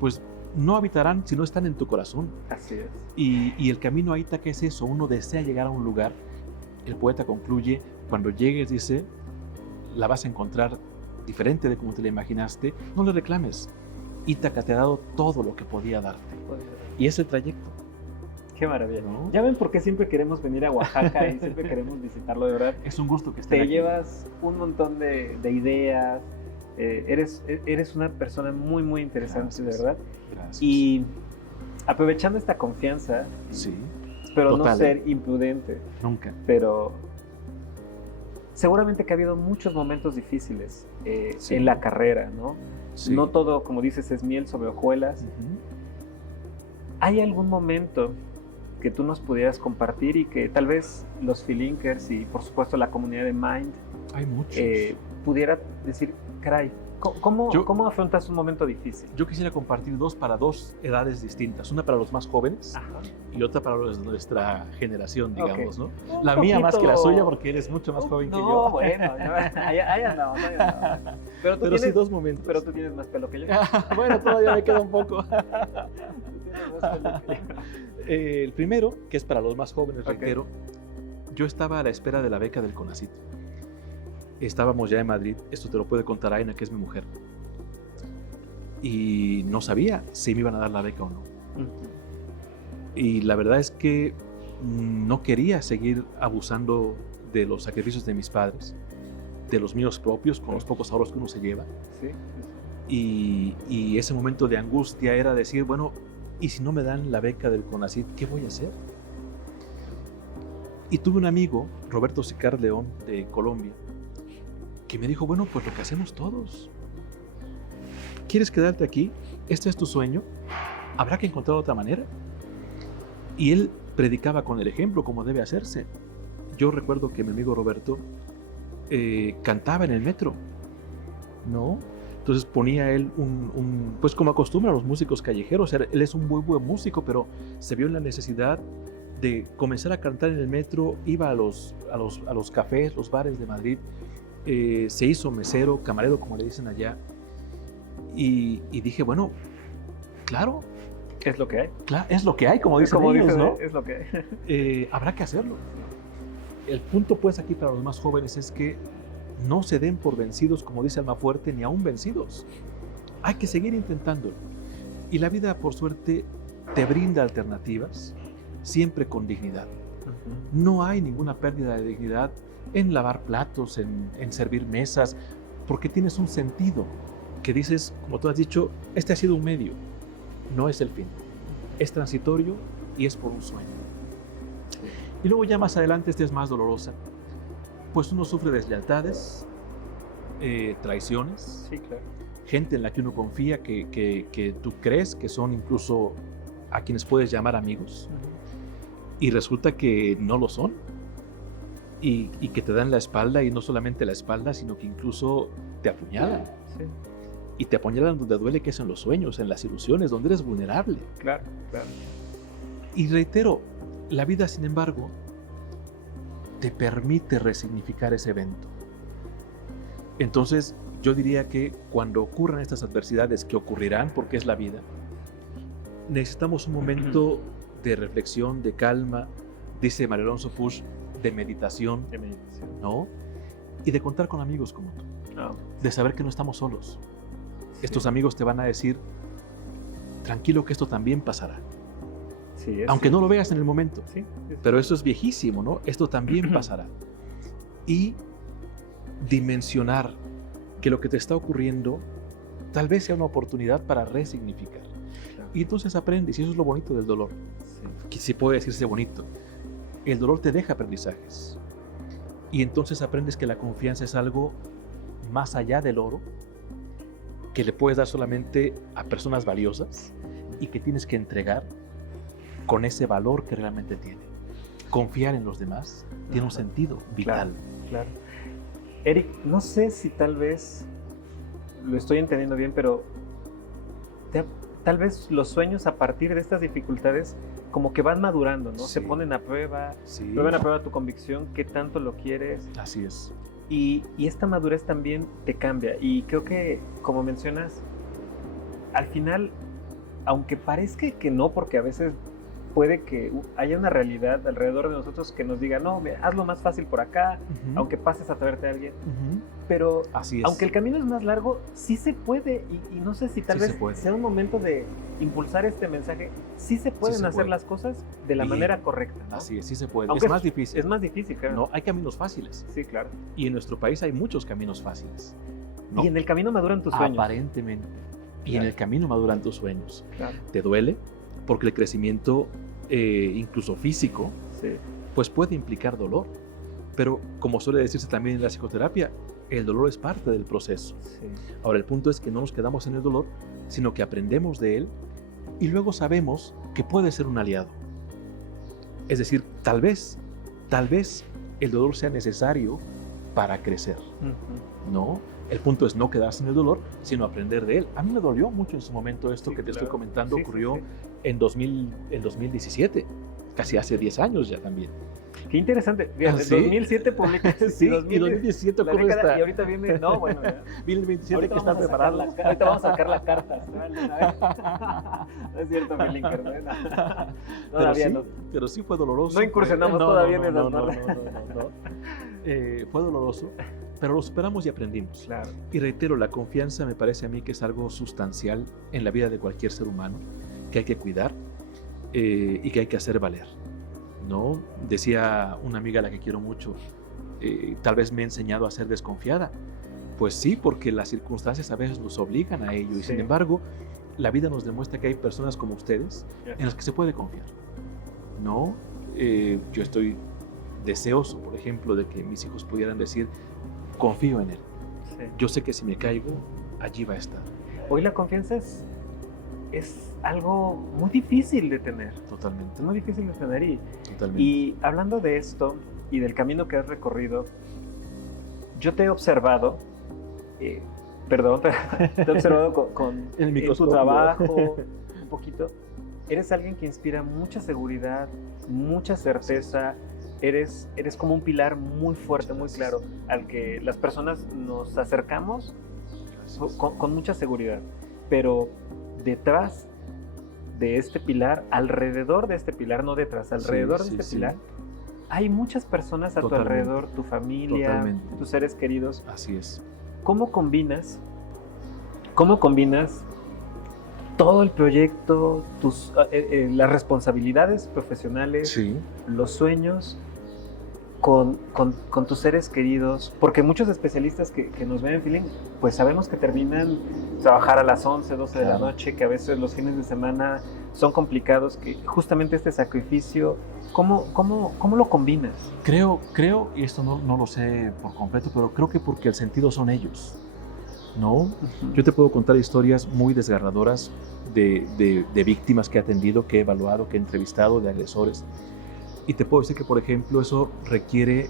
Pues no habitarán si no están en tu corazón. Así es. Y el camino a Ítaca es eso, uno desea llegar a un lugar. El poeta concluye, cuando llegues, dice, la vas a encontrar diferente de como te la imaginaste, no le reclames. Ítaca te ha dado todo lo que podía darte. Y es el trayecto. Qué maravilla, ¿no? Ya ven por qué siempre queremos venir a Oaxaca y siempre queremos visitarlo, de verdad. Es un gusto que estés aquí. Te llevas un montón de ideas. Eres una persona muy, muy interesante, de verdad. Gracias. Y aprovechando esta confianza, espero no ser imprudente. Nunca. Pero seguramente que ha habido muchos momentos difíciles en la carrera, ¿no? Sí. No todo, como dices, es miel sobre hojuelas. ¿Hay algún momento que tú nos pudieras compartir y que tal vez los Feelinkers y por supuesto la comunidad de Mind hay muchos. Pudiera decir, Caray, ¿cómo afrontas un momento difícil? Yo quisiera compartir dos para dos edades distintas, una para los más jóvenes Ajá. y otra para los de nuestra generación, digamos, Ok. ¿no? Un La mía más que la poquito- suya porque él es mucho más joven que No, yo. bueno, ahí andamos, ahí andamos. Pero Pero sí, dos momentos. Pero tú tienes más pelo que yo. Bueno, todavía me queda un poco. Tú tienes más pelo que yo. El primero, que es para los más jóvenes, Ok. reitero, yo estaba a la espera de la beca del CONACYT. Estábamos ya en Madrid, esto te lo puede contar Aina, que es mi mujer. Y no sabía si me iban a dar la beca o no. Y la verdad es que no quería seguir abusando de los sacrificios de mis padres, de los míos propios, con los pocos ahorros que uno se lleva. Sí. Y ese momento de angustia era decir, bueno, ¿y si no me dan la beca del CONACYT, qué voy a hacer? Y tuve un amigo, Roberto Sicar León, de Colombia, que me dijo, bueno, pues lo que hacemos todos. ¿Quieres quedarte aquí? ¿Este es tu sueño? ¿Habrá que encontrar otra manera? Y él predicaba con el ejemplo, como debe hacerse. Yo recuerdo que mi amigo Roberto cantaba en el metro, ¿no? Entonces ponía él pues como acostumbra a los músicos callejeros, él es un muy buen músico, pero se vio en la necesidad de comenzar a cantar en el metro, iba a los cafés, los bares de Madrid, se hizo mesero, camarero, como le dicen allá, y dije, bueno, claro, Es lo que hay. es lo que hay, como dicen ellos, dices, ¿no? es lo que hay. Habrá que hacerlo. El punto, pues, aquí para los más jóvenes es que no se den por vencidos, como dice Almafuerte, ni aún vencidos. Hay que seguir intentándolo. Y la vida, por suerte, te brinda alternativas, siempre con dignidad. No hay ninguna pérdida de dignidad en lavar platos, en servir mesas, porque tienes un sentido que dices, como tú has dicho, este ha sido un medio, no es el fin. Es transitorio y es por un sueño. Y luego ya más adelante esta es más dolorosa, pues uno sufre deslealtades, traiciones, Sí, claro. gente en la que uno confía que tú crees que son incluso a quienes puedes llamar amigos, y resulta que no lo son, y que te dan la espalda, y no solamente la espalda, sino que incluso te apuñalan. Sí, Y te apuñalan donde duele, que es en los sueños, en las ilusiones, donde eres vulnerable. claro, claro. Y reitero, la vida, sin embargo, te permite resignificar ese evento. Entonces, yo diría que cuando ocurran estas adversidades, que ocurrirán porque es la vida, necesitamos un momento de reflexión, de calma, dice María Alonso Puig, de meditación, De meditación. ¿no? Y de contar con amigos como tú, de saber que no estamos solos. Estos amigos te van a decir, tranquilo que esto también pasará. Sí, Aunque no lo veas en el momento. Sí, Pero eso es viejísimo, ¿no? Esto también pasará. Y dimensionar que lo que te está ocurriendo tal vez sea una oportunidad para resignificar. claro. Y entonces aprendes, y eso es lo bonito del dolor, Sí. que sí puede decirse bonito. El dolor te deja aprendizajes. Y entonces aprendes que la confianza es algo más allá del oro, que le puedes dar solamente a personas valiosas y que tienes que entregar con ese valor que realmente tiene. Confiar en los demás tiene un sentido vital. Claro. Eric, no sé si tal vez lo estoy entendiendo bien, pero tal vez los sueños a partir de estas dificultades como que van madurando, ¿no? Sí. Se ponen a prueba, Sí, ponen a prueba tu convicción, qué tanto lo quieres, así es. y esta madurez también te cambia. Y creo que, como mencionas, al final, aunque parezca que no, porque a veces puede que haya una realidad alrededor de nosotros que nos diga, no, hazlo más fácil por acá, aunque pases a traerte a alguien, pero Así es. aunque el camino es más largo, sí se puede, y no sé si tal Sí se vez puede. sea un momento de impulsar este mensaje, sí se pueden se hacer puede. las cosas de la Bien. manera correcta, ¿no? Así es, sí se puede. Aunque es más difícil. Es más difícil, claro. No, hay caminos fáciles. Sí, claro. Y en nuestro país hay muchos caminos fáciles. ¿no? Y en el camino maduran tus sueños. Aparentemente. Y en Claro. el camino maduran tus sueños. Claro. Te duele porque el crecimiento, incluso físico, Sí. pues puede implicar dolor. Pero como suele decirse también en la psicoterapia, el dolor es parte del proceso. Sí. Ahora, el punto es que no nos quedamos en el dolor, sino que aprendemos de él y luego sabemos que puede ser un aliado. Es decir, tal vez el dolor sea necesario para crecer, Ujú. ¿no? El punto es no quedarse en el dolor, sino aprender de él. A mí me dolió mucho en su momento esto que te estoy comentando, ocurrió en 2017, casi hace 10 años ya también. Qué interesante. Fíjate, ¿Sí? 2007 publicaste. Sí, y 2017 ocurre esta. Y ahorita viene, no, bueno, ya. Viene el 27 Ahorita que está preparado. ahorita vamos a sacar la carta astral de una vez. No es cierto, mi linker, ¿no? Todavía no. Pero sí fue doloroso. No incursionamos todavía en esas barras. Fue doloroso, pero lo superamos y aprendimos. Claro. Y reitero, la confianza me parece a mí que es algo sustancial en la vida de cualquier ser humano, que hay que cuidar y que hay que hacer valer, ¿no? Decía una amiga a la que quiero mucho, tal vez me he enseñado a ser desconfiada. Pues sí, porque las circunstancias a veces nos obligan a ello, y sin embargo, la vida nos demuestra que hay personas como ustedes en las que se puede confiar, ¿no? Yo estoy deseoso, por ejemplo, de que mis hijos pudieran decir, confío en él. Sí. Yo sé que si me caigo, allí va a estar. Hoy la confianza es algo muy difícil de tener. Totalmente. Es muy difícil de tener. Totalmente. Y hablando de esto y del camino que has recorrido, yo te he observado, te he observado en tu trabajo, un poquito. Eres alguien que inspira mucha seguridad, mucha certeza. Eres como un pilar muy fuerte, muy claro, al que las personas nos acercamos con mucha seguridad. Pero detrás de este pilar, alrededor de este pilar, no detrás, alrededor de este pilar, hay muchas personas a tu alrededor, tu familia, tus seres queridos. Así es. ¿Cómo combinas todo el proyecto, las responsabilidades profesionales, los sueños, con tus seres queridos? Porque muchos especialistas que nos ven en Feeling, pues sabemos que terminan trabajar a las 11, 12 de la noche, que a veces los fines de semana son complicados, que justamente este sacrificio, ¿cómo lo combinas? Creo, y esto no lo sé por completo, pero creo que porque el sentido son ellos, ¿no? Uh-huh. Yo te puedo contar historias muy desgarradoras de víctimas que he atendido, que he evaluado, que he entrevistado, de agresores. Y te puedo decir que, por ejemplo, eso requiere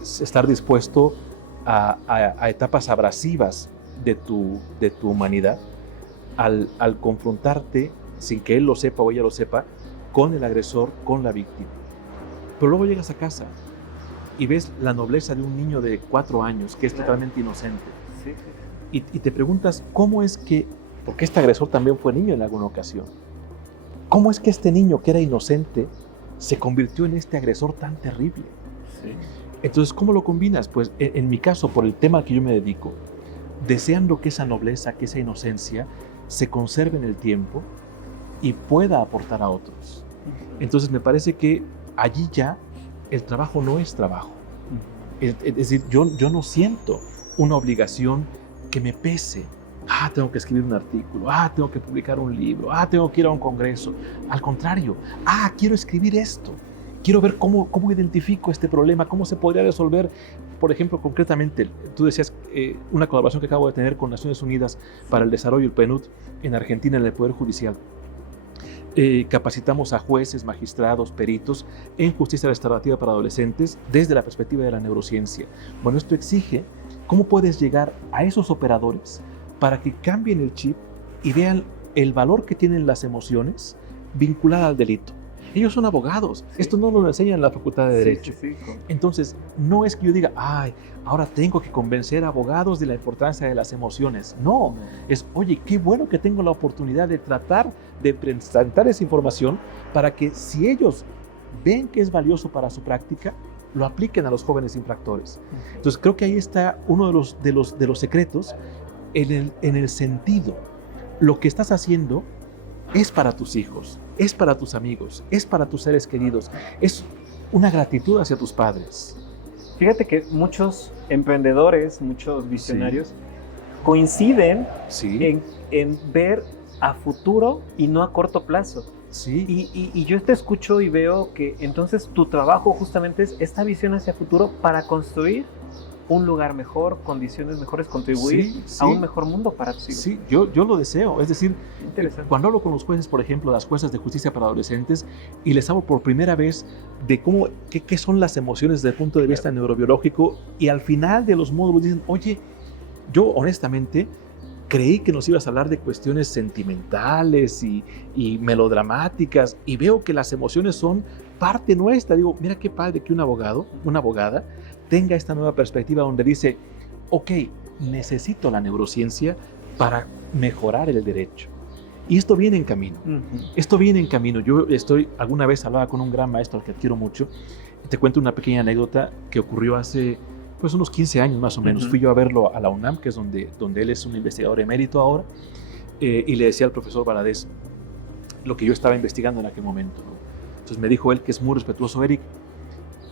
estar dispuesto a etapas abrasivas de tu humanidad al confrontarte, sin que él lo sepa o ella lo sepa, con el agresor, con la víctima. Pero luego llegas a casa y ves la nobleza de un niño de 4 años que es totalmente inocente. Sí. Y te preguntas, ¿cómo es que, porque este agresor también fue niño en alguna ocasión, cómo es que este niño que era inocente se convirtió en este agresor tan terrible? Sí. Entonces, ¿cómo lo combinas? Pues en mi caso, por el tema al que yo me dedico, deseando que esa nobleza, que esa inocencia se conserve en el tiempo y pueda aportar a otros. Entonces me parece que allí ya el trabajo no es trabajo. Es decir, yo no siento una obligación que me pese. Tengo que escribir un artículo, tengo que publicar un libro, tengo que ir a un congreso. Al contrario, quiero escribir esto. Quiero ver cómo identifico este problema, cómo se podría resolver. Por ejemplo, concretamente, tú decías una colaboración que acabo de tener con Naciones Unidas para el Desarrollo, el PNUD, en Argentina, en el Poder Judicial. Capacitamos a jueces, magistrados, peritos en justicia restaurativa para adolescentes desde la perspectiva de la neurociencia. Bueno, esto exige cómo puedes llegar a esos operadores para que cambien el chip y vean el valor que tienen las emociones vinculadas al delito. Ellos son abogados. Sí. Esto no lo enseñan en la Facultad de Derecho. Sí. Entonces, no es que yo diga, ahora tengo que convencer a abogados de la importancia de las emociones. No, es, oye, qué bueno que tengo la oportunidad de tratar de presentar esa información para que si ellos ven que es valioso para su práctica, lo apliquen a los jóvenes infractores. Entonces, creo que ahí está uno de los secretos en el sentido. Lo que estás haciendo es para tus hijos, es para tus amigos, es para tus seres queridos, es una gratitud hacia tus padres. Fíjate que muchos emprendedores, muchos visionarios coinciden en ver a futuro y no a corto plazo. Sí. Y yo te escucho y veo que entonces tu trabajo justamente es esta visión hacia futuro para construir un lugar mejor, condiciones mejores, contribuir a un mejor mundo para tus hijos. Sí, yo lo deseo. Es decir, cuando hablo con los jueces, por ejemplo, las juezas de justicia para adolescentes, y les hablo por primera vez de qué son las emociones desde el punto de vista neurobiológico, y al final de los módulos dicen, oye, yo honestamente creí que nos ibas a hablar de cuestiones sentimentales y melodramáticas, y veo que las emociones son parte nuestra. Digo, mira qué padre que un abogado, una abogada, tenga esta nueva perspectiva donde dice, ok, necesito la neurociencia para mejorar el derecho. Y esto viene en camino. Esto viene en camino. Yo alguna vez hablaba con un gran maestro al que adquiero mucho. Te cuento una pequeña anécdota que ocurrió hace pues unos 15 años más o menos. Fui yo a verlo a la UNAM, que es donde él es un investigador emérito ahora, y le decía al profesor Valadez lo que yo estaba investigando en aquel momento, ¿no? Entonces me dijo él, que es muy respetuoso, Eric,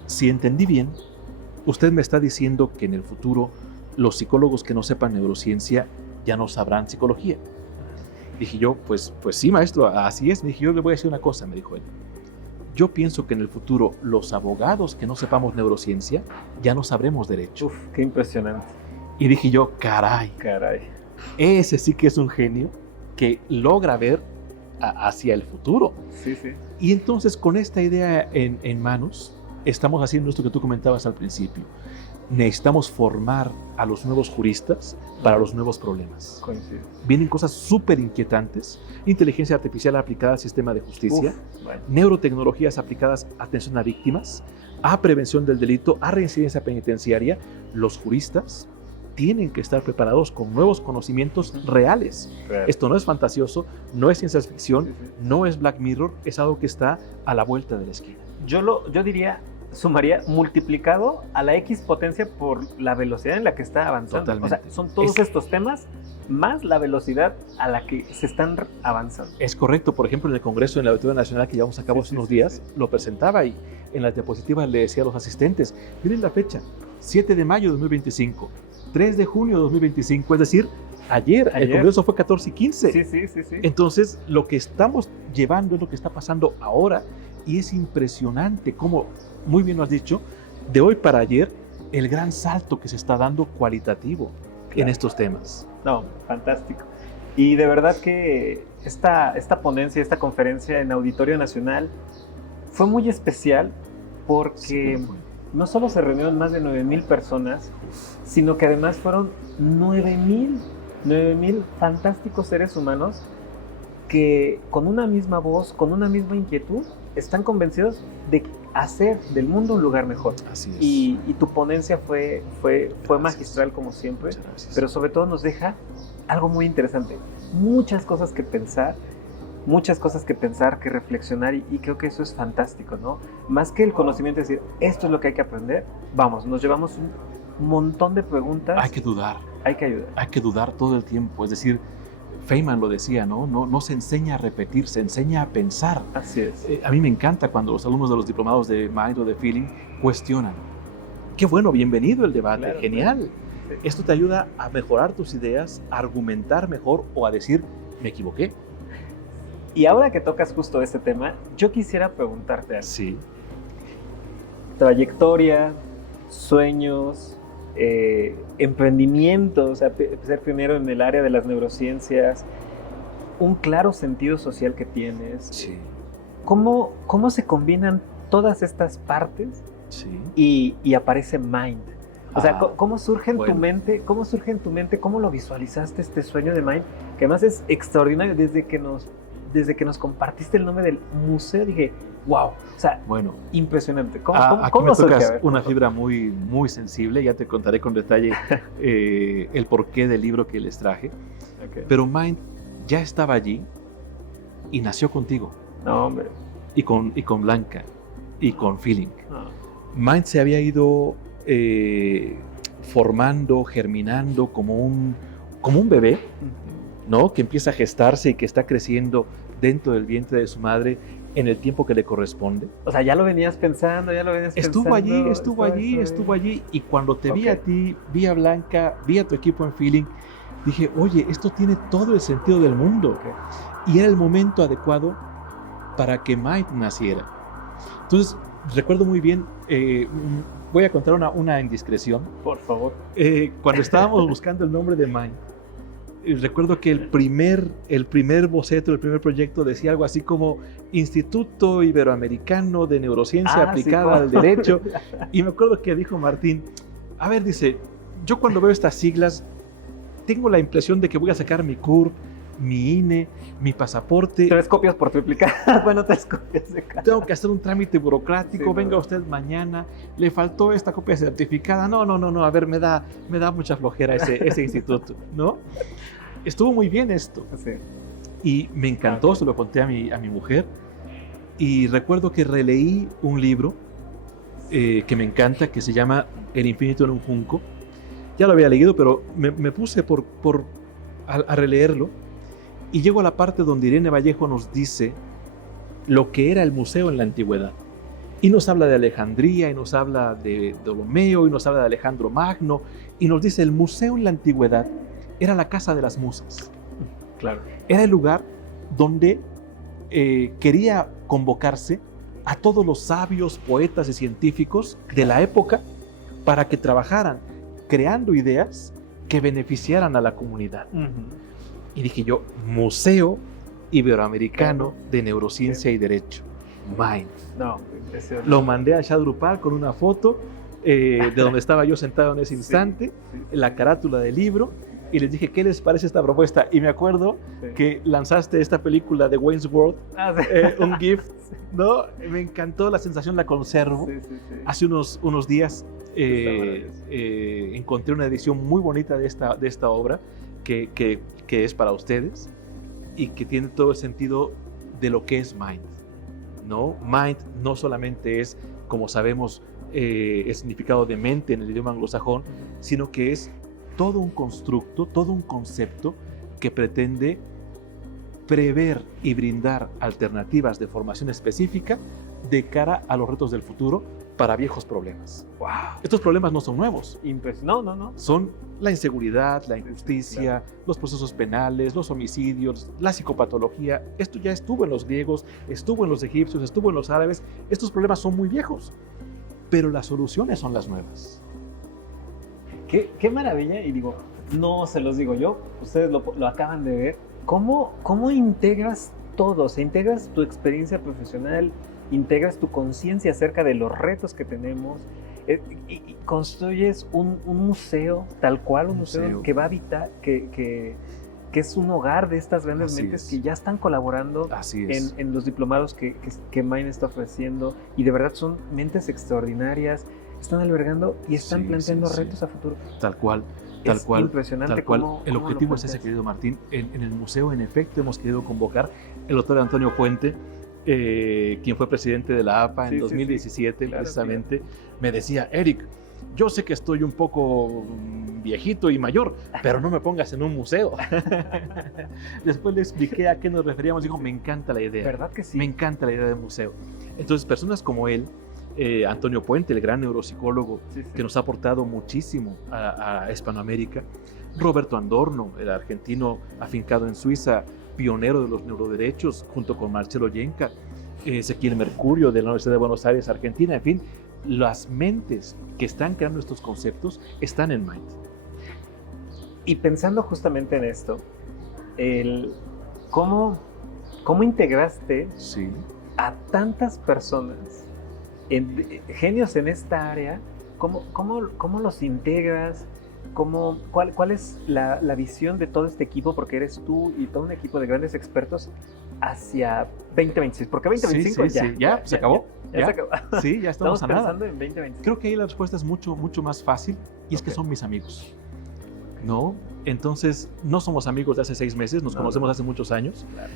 si entendí bien, usted me está diciendo que en el futuro los psicólogos que no sepan neurociencia ya no sabrán psicología. Dije yo, pues sí, maestro, así es. Me dije, yo le voy a decir una cosa, me dijo él. Yo pienso que en el futuro los abogados que no sepamos neurociencia ya no sabremos derecho. Uf, qué impresionante. Y dije yo, caray, ese sí que es un genio que logra ver hacia el futuro. Sí, sí. Y entonces con esta idea en manos, estamos haciendo esto que tú comentabas al principio. Necesitamos formar a los nuevos juristas para los nuevos problemas. Coincido. Vienen cosas súper inquietantes. Inteligencia artificial aplicada al sistema de justicia, Bueno. Neurotecnologías aplicadas a atención a víctimas, a prevención del delito, a reincidencia penitenciaria. Los juristas tienen que estar preparados con nuevos conocimientos reales. Esto no es fantasioso, no es ciencia ficción, no es Black Mirror, es algo que está a la vuelta de la esquina. Yo diría, sumaría multiplicado a la X potencia por la velocidad en la que está avanzando. Totalmente. O sea, son todos estos temas más la velocidad a la que se están avanzando. Es correcto. Por ejemplo, en el Congreso, en la Auditoría Nacional que llevamos a cabo hace unos días, lo presentaba y en las diapositivas le decía a los asistentes, miren la fecha, 7 de mayo de 2025, 3 de junio de 2025, es decir, ayer. El Congreso fue 14 y 15. Sí. Entonces, lo que estamos llevando es lo que está pasando ahora y es impresionante cómo, muy bien lo has dicho, de hoy para ayer, el gran salto que se está dando cualitativo en estos temas. No, fantástico. Y de verdad que esta ponencia, esta conferencia en Auditorio Nacional fue muy especial porque no solo se reunieron más de 9,000 personas, sino que además fueron 9,000 fantásticos seres humanos que con una misma voz, con una misma inquietud, están convencidos de hacer del mundo un lugar mejor. Así es. Y tu ponencia fue magistral como siempre, pero sobre todo nos deja algo muy interesante, muchas cosas que pensar, que reflexionar, y creo que eso es fantástico, ¿no? Más que el conocimiento, es decir, esto es lo que hay que aprender, vamos, nos llevamos un montón de preguntas. Hay que dudar. Hay que ayudar. Hay que dudar todo el tiempo, es decir, Feynman lo decía, ¿no? No se enseña a repetir, se enseña a pensar. Así es. A mí me encanta cuando los alumnos de los diplomados de Mind o de Feeling cuestionan. Qué bueno, bienvenido el debate, Claro, genial. claro. Sí. Esto te ayuda a mejorar tus ideas, a argumentar mejor o a decir, me equivoqué. Y ahora que tocas justo este tema, yo quisiera preguntarte algo. Sí. Trayectoria, sueños, emprendimiento, o sea, ser pionero en el área de las neurociencias, un claro sentido social que tienes. Sí. ¿Cómo se combinan todas estas partes Sí. y aparece Mind? O sea, ¿cómo surge en bueno. tu mente? ¿Cómo lo visualizaste este sueño de Mind? Que además es extraordinario. Desde que nos compartiste el nombre del museo, dije, wow, o sea, Bueno, impresionante. aquí ¿Cómo me surge? tocas A ver, una fibra muy, muy sensible. Ya te contaré con detalle el porqué del libro que les traje. Okay. Pero Mind ya estaba allí y nació contigo. No, hombre. Y con Blanca y con Feeling. No. Mind se había ido formando, germinando como un bebé, ¿no? Que empieza a gestarse y que está creciendo dentro del vientre de su madre en el tiempo que le corresponde. O sea, ya lo venías pensando, Estuvo allí, y cuando te vi a ti, vi a Blanca, vi a tu equipo en Feeling, dije, oye, esto tiene todo el sentido del mundo. Okay. Y era el momento adecuado para que Mind naciera. Entonces, recuerdo muy bien, voy a contar una indiscreción. Por favor. Cuando estábamos buscando el nombre de Mind, recuerdo que el primer boceto, el primer proyecto decía algo así como Instituto Iberoamericano de Neurociencia Aplicada al Derecho. Y me acuerdo que dijo Martín, a ver, dice, yo cuando veo estas siglas tengo la impresión de que voy a sacar mi CURP, mi INE, mi pasaporte. 3 copias por triplicar. Bueno, 3 copias de cada. Tengo que hacer un trámite burocrático, Sí, venga no. usted mañana, le faltó esta copia certificada. No, a ver, me da mucha flojera ese instituto, ¿no? Estuvo muy bien esto Sí. y me encantó, se lo conté a mi mujer, y recuerdo que releí un libro que me encanta, que se llama El infinito en un junco. Ya lo había leído, pero me puse a releerlo, y llego a la parte donde Irene Vallejo nos dice lo que era el museo en la antigüedad. Y nos habla de Alejandría, y nos habla de Ptolomeo, y nos habla de Alejandro Magno, y nos dice el museo en la antigüedad era la casa de las musas. Claro. Era el lugar donde quería convocarse a todos los sabios, poetas y científicos de la época para que trabajaran creando ideas que beneficiaran a la comunidad. Y dije yo, Museo Iberoamericano de Neurociencia y Derecho, MIND. No, ese Lo mandé a Shadrupal con una foto de donde estaba yo sentado en ese instante, sí. la carátula del libro, y les dije, ¿qué les parece esta propuesta? Y me acuerdo Sí. que lanzaste esta película de Wayne's World, Ah, sí. un GIF, ¿no? Me encantó la sensación, la conservo. Sí. Hace unos días Está maravilloso. encontré una edición muy bonita de esta obra que es para ustedes y que tiene todo el sentido de lo que es Mind, ¿no? Mind no solamente es, como sabemos, el significado de mente en el idioma anglosajón, sino que es todo un constructo, todo un concepto que pretende prever y brindar alternativas de formación específica de cara a los retos del futuro para viejos problemas. Wow. Estos problemas no son nuevos, No. son la inseguridad, la injusticia, los procesos penales, los homicidios, la psicopatología. Esto ya estuvo en los griegos, estuvo en los egipcios, estuvo en los árabes. Estos problemas son muy viejos, pero las soluciones son las nuevas. Qué maravilla, y digo, no se los digo yo, ustedes lo acaban de ver. ¿Cómo integras todo? O sea, integras tu experiencia profesional, integras tu conciencia acerca de los retos que tenemos, y construyes un museo, tal cual, un museo que va a habitar, que es un hogar de estas grandes Así mentes es. que ya están colaborando Así es. en los diplomados que Mind está ofreciendo, y de verdad son mentes extraordinarias, están albergando y están Sí, planteando sí, sí. retos a futuro. Tal cual. Es impresionante Tal cual. cómo El lo objetivo es planteas. ese, querido Martín. En el museo, en efecto, hemos querido convocar el doctor Antonio Puente, quien fue presidente de la APA en Sí, sí, 2017, Claro, precisamente. Me decía, Eric, yo sé que estoy un poco viejito y mayor, pero no me pongas en un museo. Después le expliqué a qué nos referíamos. Dijo, me encanta la idea. ¿Verdad que sí? Me encanta la idea del museo. Entonces, personas como él, Antonio Puente, el gran neuropsicólogo, Sí. que nos ha aportado muchísimo a Hispanoamérica, Roberto Andorno, el argentino afincado en Suiza, pionero de los neuroderechos, junto con Marcelo Yenca, Ezequiel Mercurio de la Universidad de Buenos Aires, Argentina, en fin, las mentes que están creando estos conceptos están en Mind. Y pensando justamente en esto, ¿cómo integraste Sí. a tantas personas, genios en esta área? ¿Cómo los integras? ¿Cuál es la visión de todo este equipo? Porque eres tú y todo un equipo de grandes expertos hacia 2026. Porque 2025 Sí. ¿Ya? ¿Se acabó? Ya se acabó. Sí, ya estamos a nada. pensando en 2025. Creo que ahí la respuesta es mucho más fácil, y es que Ok. son mis amigos, ¿no? Entonces, no somos amigos de hace 6 meses, nos No, conocemos no. hace muchos años. Claro.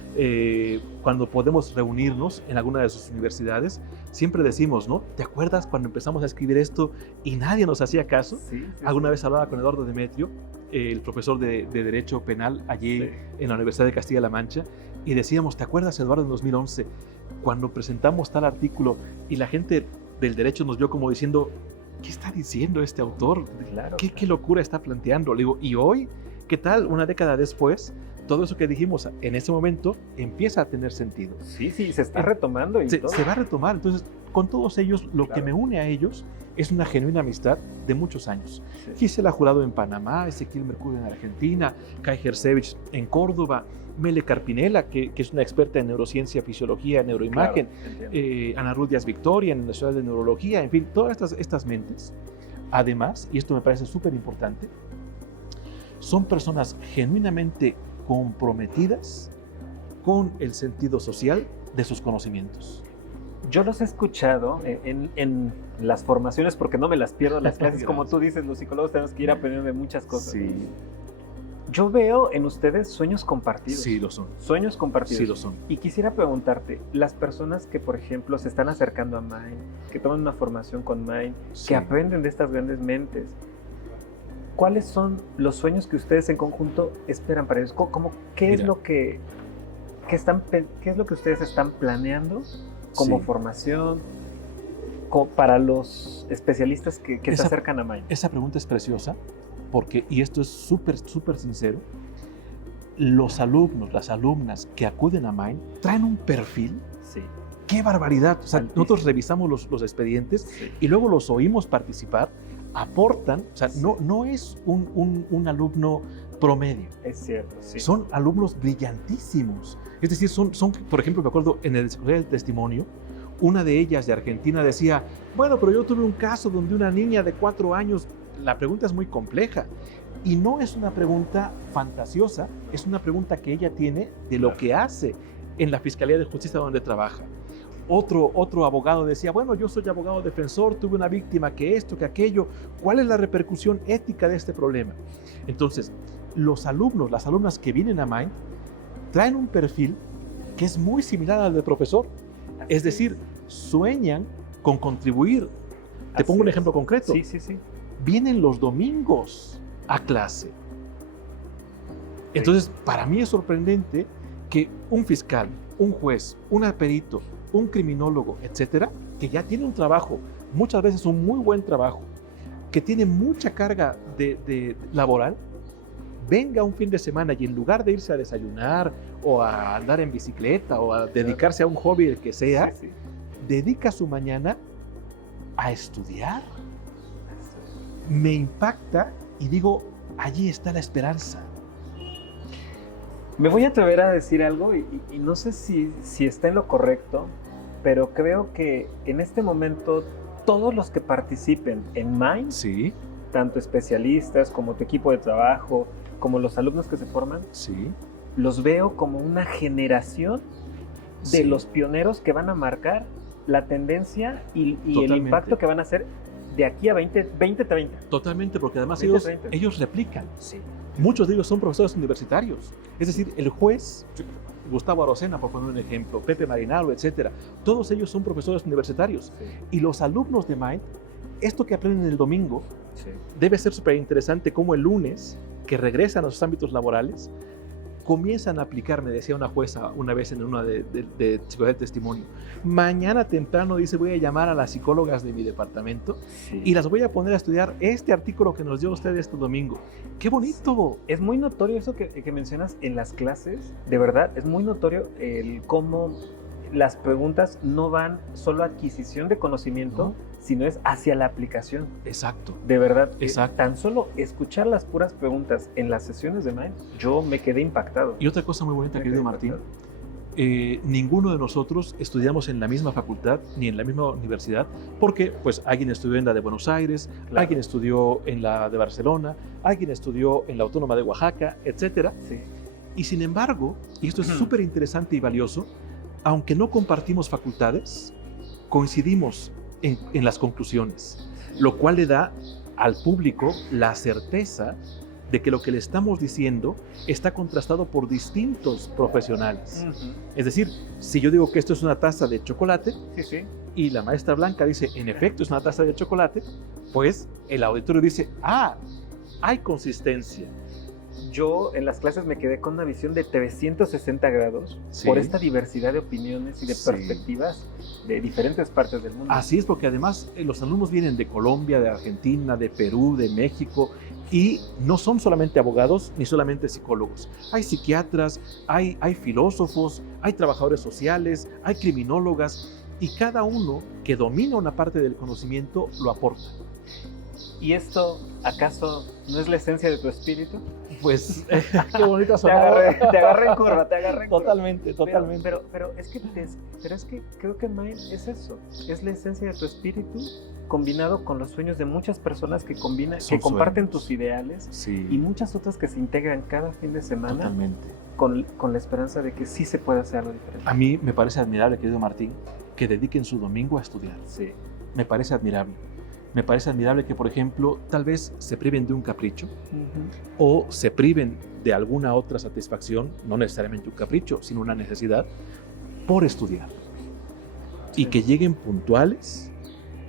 Cuando podemos reunirnos en alguna de sus universidades, siempre decimos, ¿no? ¿Te acuerdas cuando empezamos a escribir esto y nadie nos hacía caso? Sí. Alguna vez hablaba con Eduardo Demetrio, el profesor de Derecho Penal allí Sí. en la Universidad de Castilla-La Mancha, y decíamos, ¿te acuerdas, Eduardo, en 2011, cuando presentamos tal artículo y la gente del derecho nos vio como diciendo, ¿qué está diciendo este autor? Claro. ¿Qué locura está planteando? Le digo, ¿y hoy? ¿Qué tal? Una década después, todo eso que dijimos en ese momento empieza a tener sentido. Sí, se está retomando y todo. Se va a retomar. Entonces, con todos ellos, lo Claro. que me une a ellos es una genuina amistad de muchos años. Sí. Gisela Jurado en Panamá, Ezequiel Mercurio en Argentina, Kai Gersevich en Córdoba, Mele Carpinela, que es una experta en neurociencia, fisiología, neuroimagen, Claro, entiendo. Ana Ruth Díaz Victoria en la Ciudad de Neurología, en fin, todas estas mentes. Además, y esto me parece súper importante, son personas genuinamente comprometidas con el sentido social de sus conocimientos. Yo los he escuchado en las formaciones, porque no me las pierdo las clases. Como tú dices, los psicólogos tenemos que ir aprendiendo de muchas cosas. Sí. Yo veo en ustedes sueños compartidos. Sí, lo son. Sueños compartidos. Sí, lo son. Y quisiera preguntarte, las personas que, por ejemplo, se están acercando a Mind, que toman una formación con Mind, Sí. que aprenden de estas grandes mentes, ¿cuáles son los sueños que ustedes en conjunto esperan para ellos? ¿Qué es Mira. lo que qué es lo que ustedes están planeando como Sí. formación para los especialistas que se Esa- acercan a Mind? Esa pregunta es preciosa porque, y esto es súper sincero, los alumnos, las alumnas que acuden a Mind traen un perfil. Sí. ¡Qué barbaridad! O sea, Altísimo. nosotros revisamos los expedientes Sí. y luego los oímos participar, aportan, o sea, Sí. no es un alumno promedio, Es cierto, sí. son alumnos brillantísimos. Es decir, son, por ejemplo, me acuerdo en el del testimonio, una de ellas de Argentina decía, bueno, pero yo tuve un caso donde una niña de 4 años, la pregunta es muy compleja y no es una pregunta fantasiosa, es una pregunta que ella tiene de lo Claro. que hace en la Fiscalía de Justicia donde trabaja. Otro abogado decía, bueno, yo soy abogado defensor, tuve una víctima que esto, que aquello, ¿cuál es la repercusión ética de este problema? Entonces, los alumnos, las alumnas que vienen a Mind traen un perfil que es muy similar al del profesor, es decir, sueñan con contribuir. Te Así pongo un es. ejemplo concreto. Sí, sí, sí. Vienen los domingos a clase. Entonces, para mí es sorprendente que un fiscal, un juez, un perito, un criminólogo, etcétera, que ya tiene un trabajo, muchas veces un muy buen trabajo, que tiene mucha carga de laboral, venga un fin de semana y en lugar de irse a desayunar o a andar en bicicleta o a dedicarse a un hobby, el que sea, Sí, sí. dedica su mañana a estudiar. Me impacta y digo, allí está la esperanza. Me voy a atrever a decir algo y no sé si está en lo correcto, pero creo que en este momento todos los que participen en Mind, Sí, tanto especialistas como tu equipo de trabajo, como los alumnos que se forman, sí, los veo como una generación de sí. los pioneros que van a marcar la tendencia y el Totalmente. impacto que van a hacer de aquí a 2030. Totalmente, porque además 20-30. ellos replican. Sí. Muchos de ellos son profesores universitarios. Es decir, el juez, Gustavo Arocena, por poner un ejemplo, Pepe Marinaro, etcétera, todos ellos son profesores universitarios. Y los alumnos de Mind, esto que aprenden el domingo, Sí. debe ser súper interesante cómo el lunes, que regresan a sus ámbitos laborales, comienzan a aplicar, me decía una jueza una vez en una de psicología de testimonio, mañana temprano dice voy a llamar a las psicólogas de mi departamento Sí. y las voy a poner a estudiar este artículo que nos dio usted este domingo. ¡Qué bonito! Es muy notorio eso que mencionas en las clases, de verdad, es muy notorio el cómo las preguntas no van solo a adquisición de conocimiento, ¿No? sino es hacia la aplicación. Exacto. De verdad, Exacto. tan solo escuchar las puras preguntas en las sesiones de Mind, yo me quedé impactado. Y otra cosa muy bonita, querido Martín, ninguno de nosotros estudiamos en la misma facultad ni en la misma universidad, porque pues alguien estudió en la de Buenos Aires, Claro. alguien estudió en la de Barcelona, alguien estudió en la Autónoma de Oaxaca, etcétera. Sí. Y sin embargo, y esto es Ujú. súper interesante y valioso, aunque no compartimos facultades, coincidimos en las conclusiones, lo cual le da al público la certeza de que lo que le estamos diciendo está contrastado por distintos profesionales. Ujú. Es decir, si yo digo que esto es una taza de chocolate Sí, sí. y la maestra Blanca dice, en efecto es una taza de chocolate, pues el auditorio dice, ah, hay consistencia. Yo en las clases me quedé con una visión de 360 grados Sí. por esta diversidad de opiniones y de Sí. perspectivas de diferentes partes del mundo. Así es, porque además los alumnos vienen de Colombia, de Argentina, de Perú, de México, y no son solamente abogados ni solamente psicólogos. Hay psiquiatras, hay filósofos, hay trabajadores sociales, hay criminólogas, y cada uno que domina una parte del conocimiento lo aporta. ¿Y esto acaso no es la esencia de tu espíritu? pues, qué bonita Te sonaba. agarré en curva, te agarré en curva. Totalmente, totalmente. Pero es que creo que Mind es eso, es la esencia de tu espíritu combinado con los sueños de muchas personas que Son comparten sueños. tus ideales Sí, y muchas otras que se integran cada fin de semana totalmente. con la esperanza de que sí se puede hacer algo diferente. A mí me parece admirable, querido Martín, que dediquen su domingo a estudiar. Sí. Me parece admirable. Me parece admirable que, por ejemplo, tal vez se priven de un capricho o se priven de alguna otra satisfacción, no necesariamente un capricho, sino una necesidad, por estudiar. Sí. Y que lleguen puntuales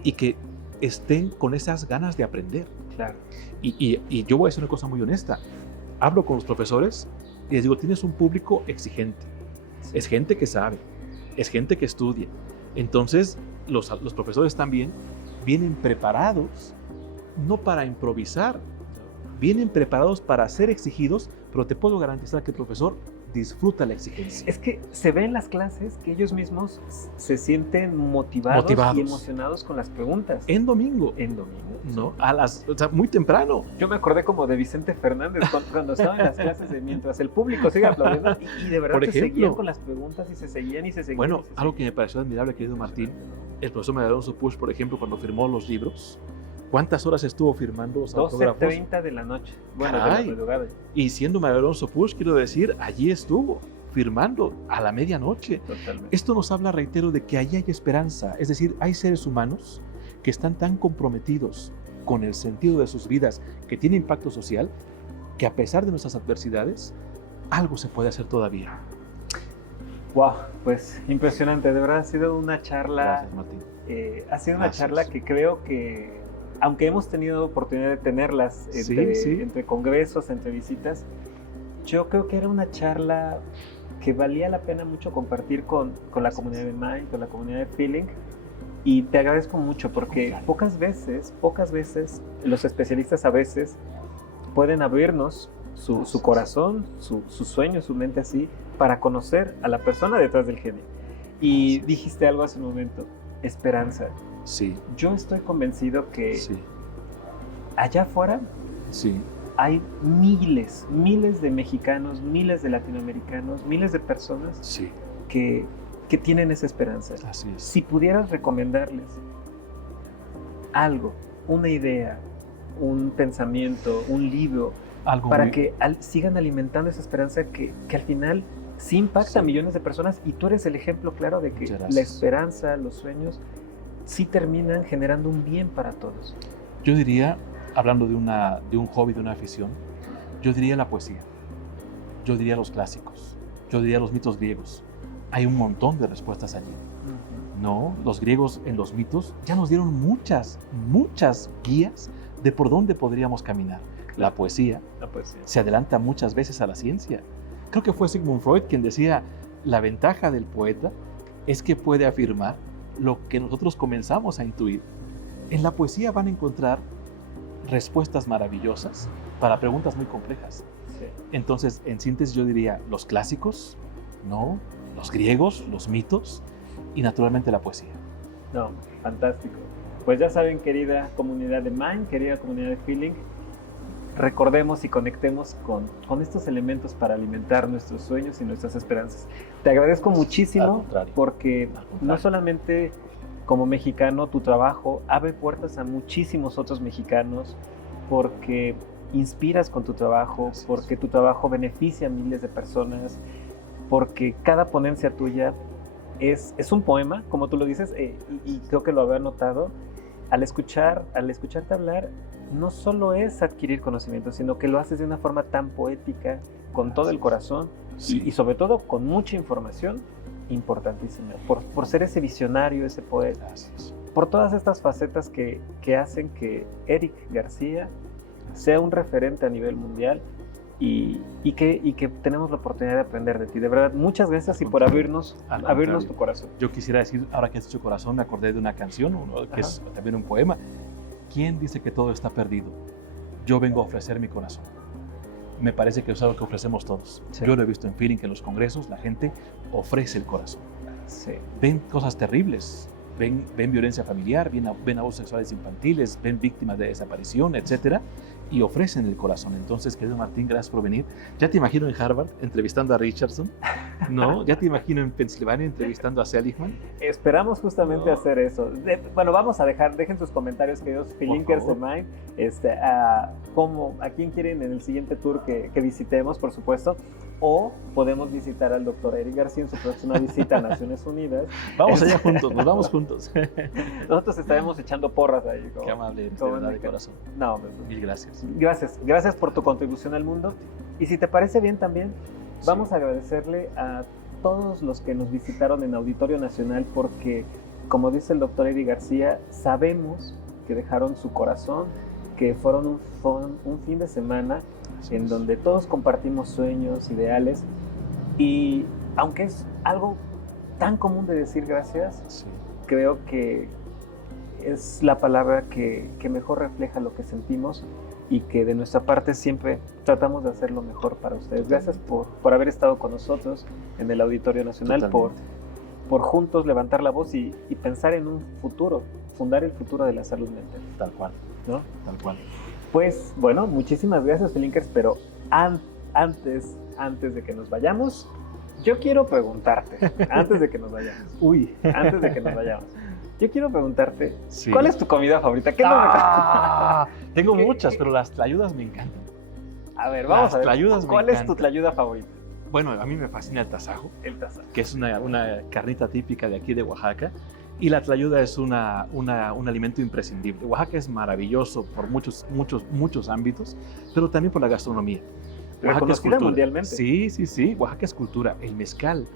y que estén con esas ganas de aprender. Claro. Y yo voy a decir una cosa muy honesta. Hablo con los profesores y les digo, tienes un público exigente. Sí. Es gente que sabe, es gente que estudia. Entonces, los profesores también vienen preparados, no para improvisar, vienen preparados para ser exigidos, pero te puedo garantizar que el profesor disfruta la exigencia. Es que se ve en las clases que ellos mismos se sienten motivados y emocionados con las preguntas. En domingo. En domingo. ¿No? O sea, muy temprano. Yo me acordé como de Vicente Fernández cuando estaba en las clases de mientras el público sigue aplaudiendo y de verdad se seguían con las preguntas y se seguían. Bueno, algo que me pareció admirable, querido Martín, el profesor Manuel Alonso Puig, por ejemplo, cuando firmó los libros, ¿cuántas horas estuvo firmando los autógrafos? 12:30 de la noche. Bueno, de la madrugada. Y siendo Manuel Alonso Puig, quiero decir, allí estuvo firmando a la medianoche. Totalmente. Esto nos habla, reitero, de que allí hay esperanza. Es decir, hay seres humanos que están tan comprometidos con el sentido de sus vidas, que tiene impacto social, que a pesar de nuestras adversidades, algo se puede hacer todavía. Wow, pues impresionante. De verdad ha sido una charla. Gracias, Martín. Ha sido una charla que creo que, aunque hemos tenido oportunidad de tenerlas entre congresos, entre visitas, yo creo que era una charla que valía la pena mucho compartir con la comunidad de Mind, con la comunidad de Feeling. Y te agradezco mucho porque pocas veces los especialistas a veces pueden abrirnos su corazón, su sueño, su mente así, para conocer a la persona detrás del genio. Y dijiste algo hace un momento, esperanza. Sí. Yo estoy convencido que allá afuera hay miles de mexicanos, miles de latinoamericanos, miles de personas que tienen esa esperanza. Así es. Si pudieras recomendarles algo, una idea, un pensamiento, un libro, para que sigan alimentando esa esperanza que al final sí impacta a millones de personas, y tú eres el ejemplo claro de que la esperanza, los sueños, sí terminan generando un bien para todos. Yo diría, hablando de un hobby, de una afición, yo diría la poesía, yo diría los clásicos, yo diría los mitos griegos. Hay un montón de respuestas allí. No, los griegos en los mitos ya nos dieron muchas guías de por dónde podríamos caminar. La poesía se adelanta muchas veces a la ciencia. Creo que fue Sigmund Freud quien decía, la ventaja del poeta es que puede afirmar lo que nosotros comenzamos a intuir. En la poesía van a encontrar respuestas maravillosas para preguntas muy complejas. Entonces, en síntesis, yo diría los clásicos, ¿no? Los griegos, los mitos y naturalmente la poesía. No, fantástico. Pues ya saben, querida comunidad de Mind, querida comunidad de Feeling, recordemos y conectemos con estos elementos para alimentar nuestros sueños y nuestras esperanzas. Te agradezco muchísimo porque no solamente como mexicano tu trabajo abre puertas a muchísimos otros mexicanos, porque inspiras con tu trabajo, porque tu trabajo beneficia a miles de personas, porque cada ponencia tuya es un poema, como tú lo dices, y creo que lo había notado. Al escucharte hablar, no solo es adquirir conocimiento, sino que lo haces de una forma tan poética, con todo el corazón, y sobre todo con mucha información importantísima, por ser ese visionario, ese poeta, por todas estas facetas que hacen que Eric García sea un referente a nivel mundial, y que tenemos la oportunidad de aprender de ti. De verdad, muchas gracias y por abrirnos tu corazón. Yo quisiera decir, ahora que has dicho corazón, me acordé de una canción, que es también un poema. ¿Quién dice que todo está perdido? Yo vengo a ofrecer mi corazón. Me parece que es algo que ofrecemos todos. Yo lo he visto en Feeling, que en los congresos la gente ofrece el corazón. Ven cosas terribles, ven violencia familiar, ven abusos sexuales infantiles, ven víctimas de desaparición, etc. y ofrecen el corazón. Entonces, querido Martín, gracias por venir. Ya te imagino en Harvard entrevistando a Richardson, ¿no? Ya te imagino en Pensilvania entrevistando a Seligman. Esperamos justamente hacer eso. Bueno, vamos a dejen sus comentarios, queridos Filinkers de Mind, a quién quieren en el siguiente tour que visitemos, por supuesto. O podemos visitar al doctor Eric García en su próxima visita a Naciones Unidas. Vamos allá juntos, nos vamos juntos. Nosotros estaremos echando porras ahí. Qué amable eres, de verdad, de corazón. No, mil gracias. Gracias por tu contribución al mundo. Y si te parece bien también, vamos a agradecerle a todos los que nos visitaron en Auditorio Nacional porque, como dice el doctor Eric García, sabemos que dejaron su corazón, que fueron un fin de semana en donde todos compartimos sueños, ideales, y aunque es algo tan común de decir gracias, creo que es la palabra que mejor refleja lo que sentimos y que de nuestra parte siempre tratamos de hacer lo mejor para ustedes. Gracias por haber estado con nosotros en el Auditorio Nacional, por juntos levantar la voz y pensar en un futuro, fundar el futuro de la salud mental. Tal cual, ¿no? Tal cual. Pues bueno, muchísimas gracias, Filinkers, pero antes de que nos vayamos, yo quiero preguntarte, antes de que nos vayamos, yo quiero preguntarte, ¿cuál es tu comida favorita? ¿Qué tengo muchas, pero las tlayudas me encantan. A ver, vamos a ver, ¿cuál es tu tlayuda favorita? Bueno, a mí me fascina el tasajo, tasajo, que es una carnita típica de aquí de Oaxaca. Y la tlayuda es un alimento imprescindible. Oaxaca es maravilloso por muchos ámbitos, pero también por la gastronomía. Oaxaca es cultura. Mundialmente. Sí. Oaxaca es cultura. El mezcal,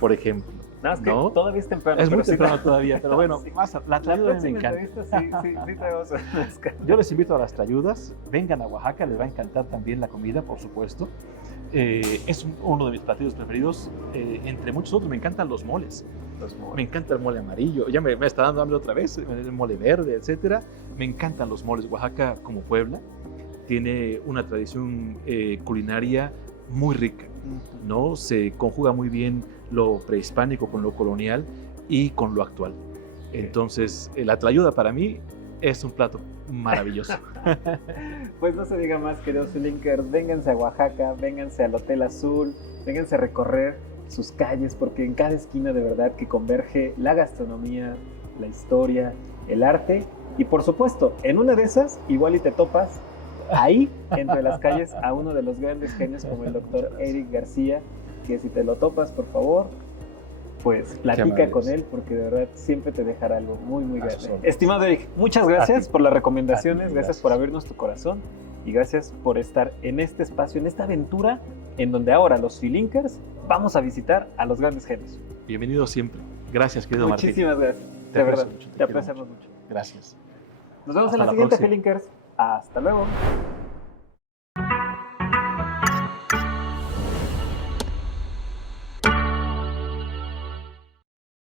por ejemplo. No, es que todavía es temprano. Es muy temprano todavía, pero bueno, la tlayuda me encanta. Yo les invito a las tlayudas. Vengan a Oaxaca, les va a encantar también la comida, por supuesto. Es uno de mis platillos preferidos. Entre muchos otros, me encantan los moles. Me encanta el mole amarillo, ya me está dando hambre otra vez, el mole verde, etcétera. Me encantan los moles. Oaxaca, como Puebla, tiene una tradición culinaria muy rica, ¿no? Se conjuga muy bien lo prehispánico con lo colonial y con lo actual. Entonces, la tlayuda para mí es un plato maravilloso. Pues no se diga más, queridos Filinkers, vénganse a Oaxaca, vénganse al Hotel Azul, vénganse a recorrer sus calles, porque en cada esquina de verdad que converge la gastronomía, la historia, el arte, y por supuesto, en una de esas, igual y te topas ahí, entre las calles, a uno de los grandes genios como el doctor Eric García, que si te lo topas, por favor, pues platica con él, porque de verdad siempre te dejará algo muy, muy grande. Estimado Eric, muchas gracias por las recomendaciones, gracias por abrirnos tu corazón, y gracias por estar en este espacio, en esta aventura, en donde ahora los Filinkers vamos a visitar a los grandes genios. Bienvenido siempre. Gracias, querido Martín. Muchísimas gracias. De verdad, te apreciamos mucho. Gracias. Nos vemos en la siguiente, Filinkers. Hasta luego.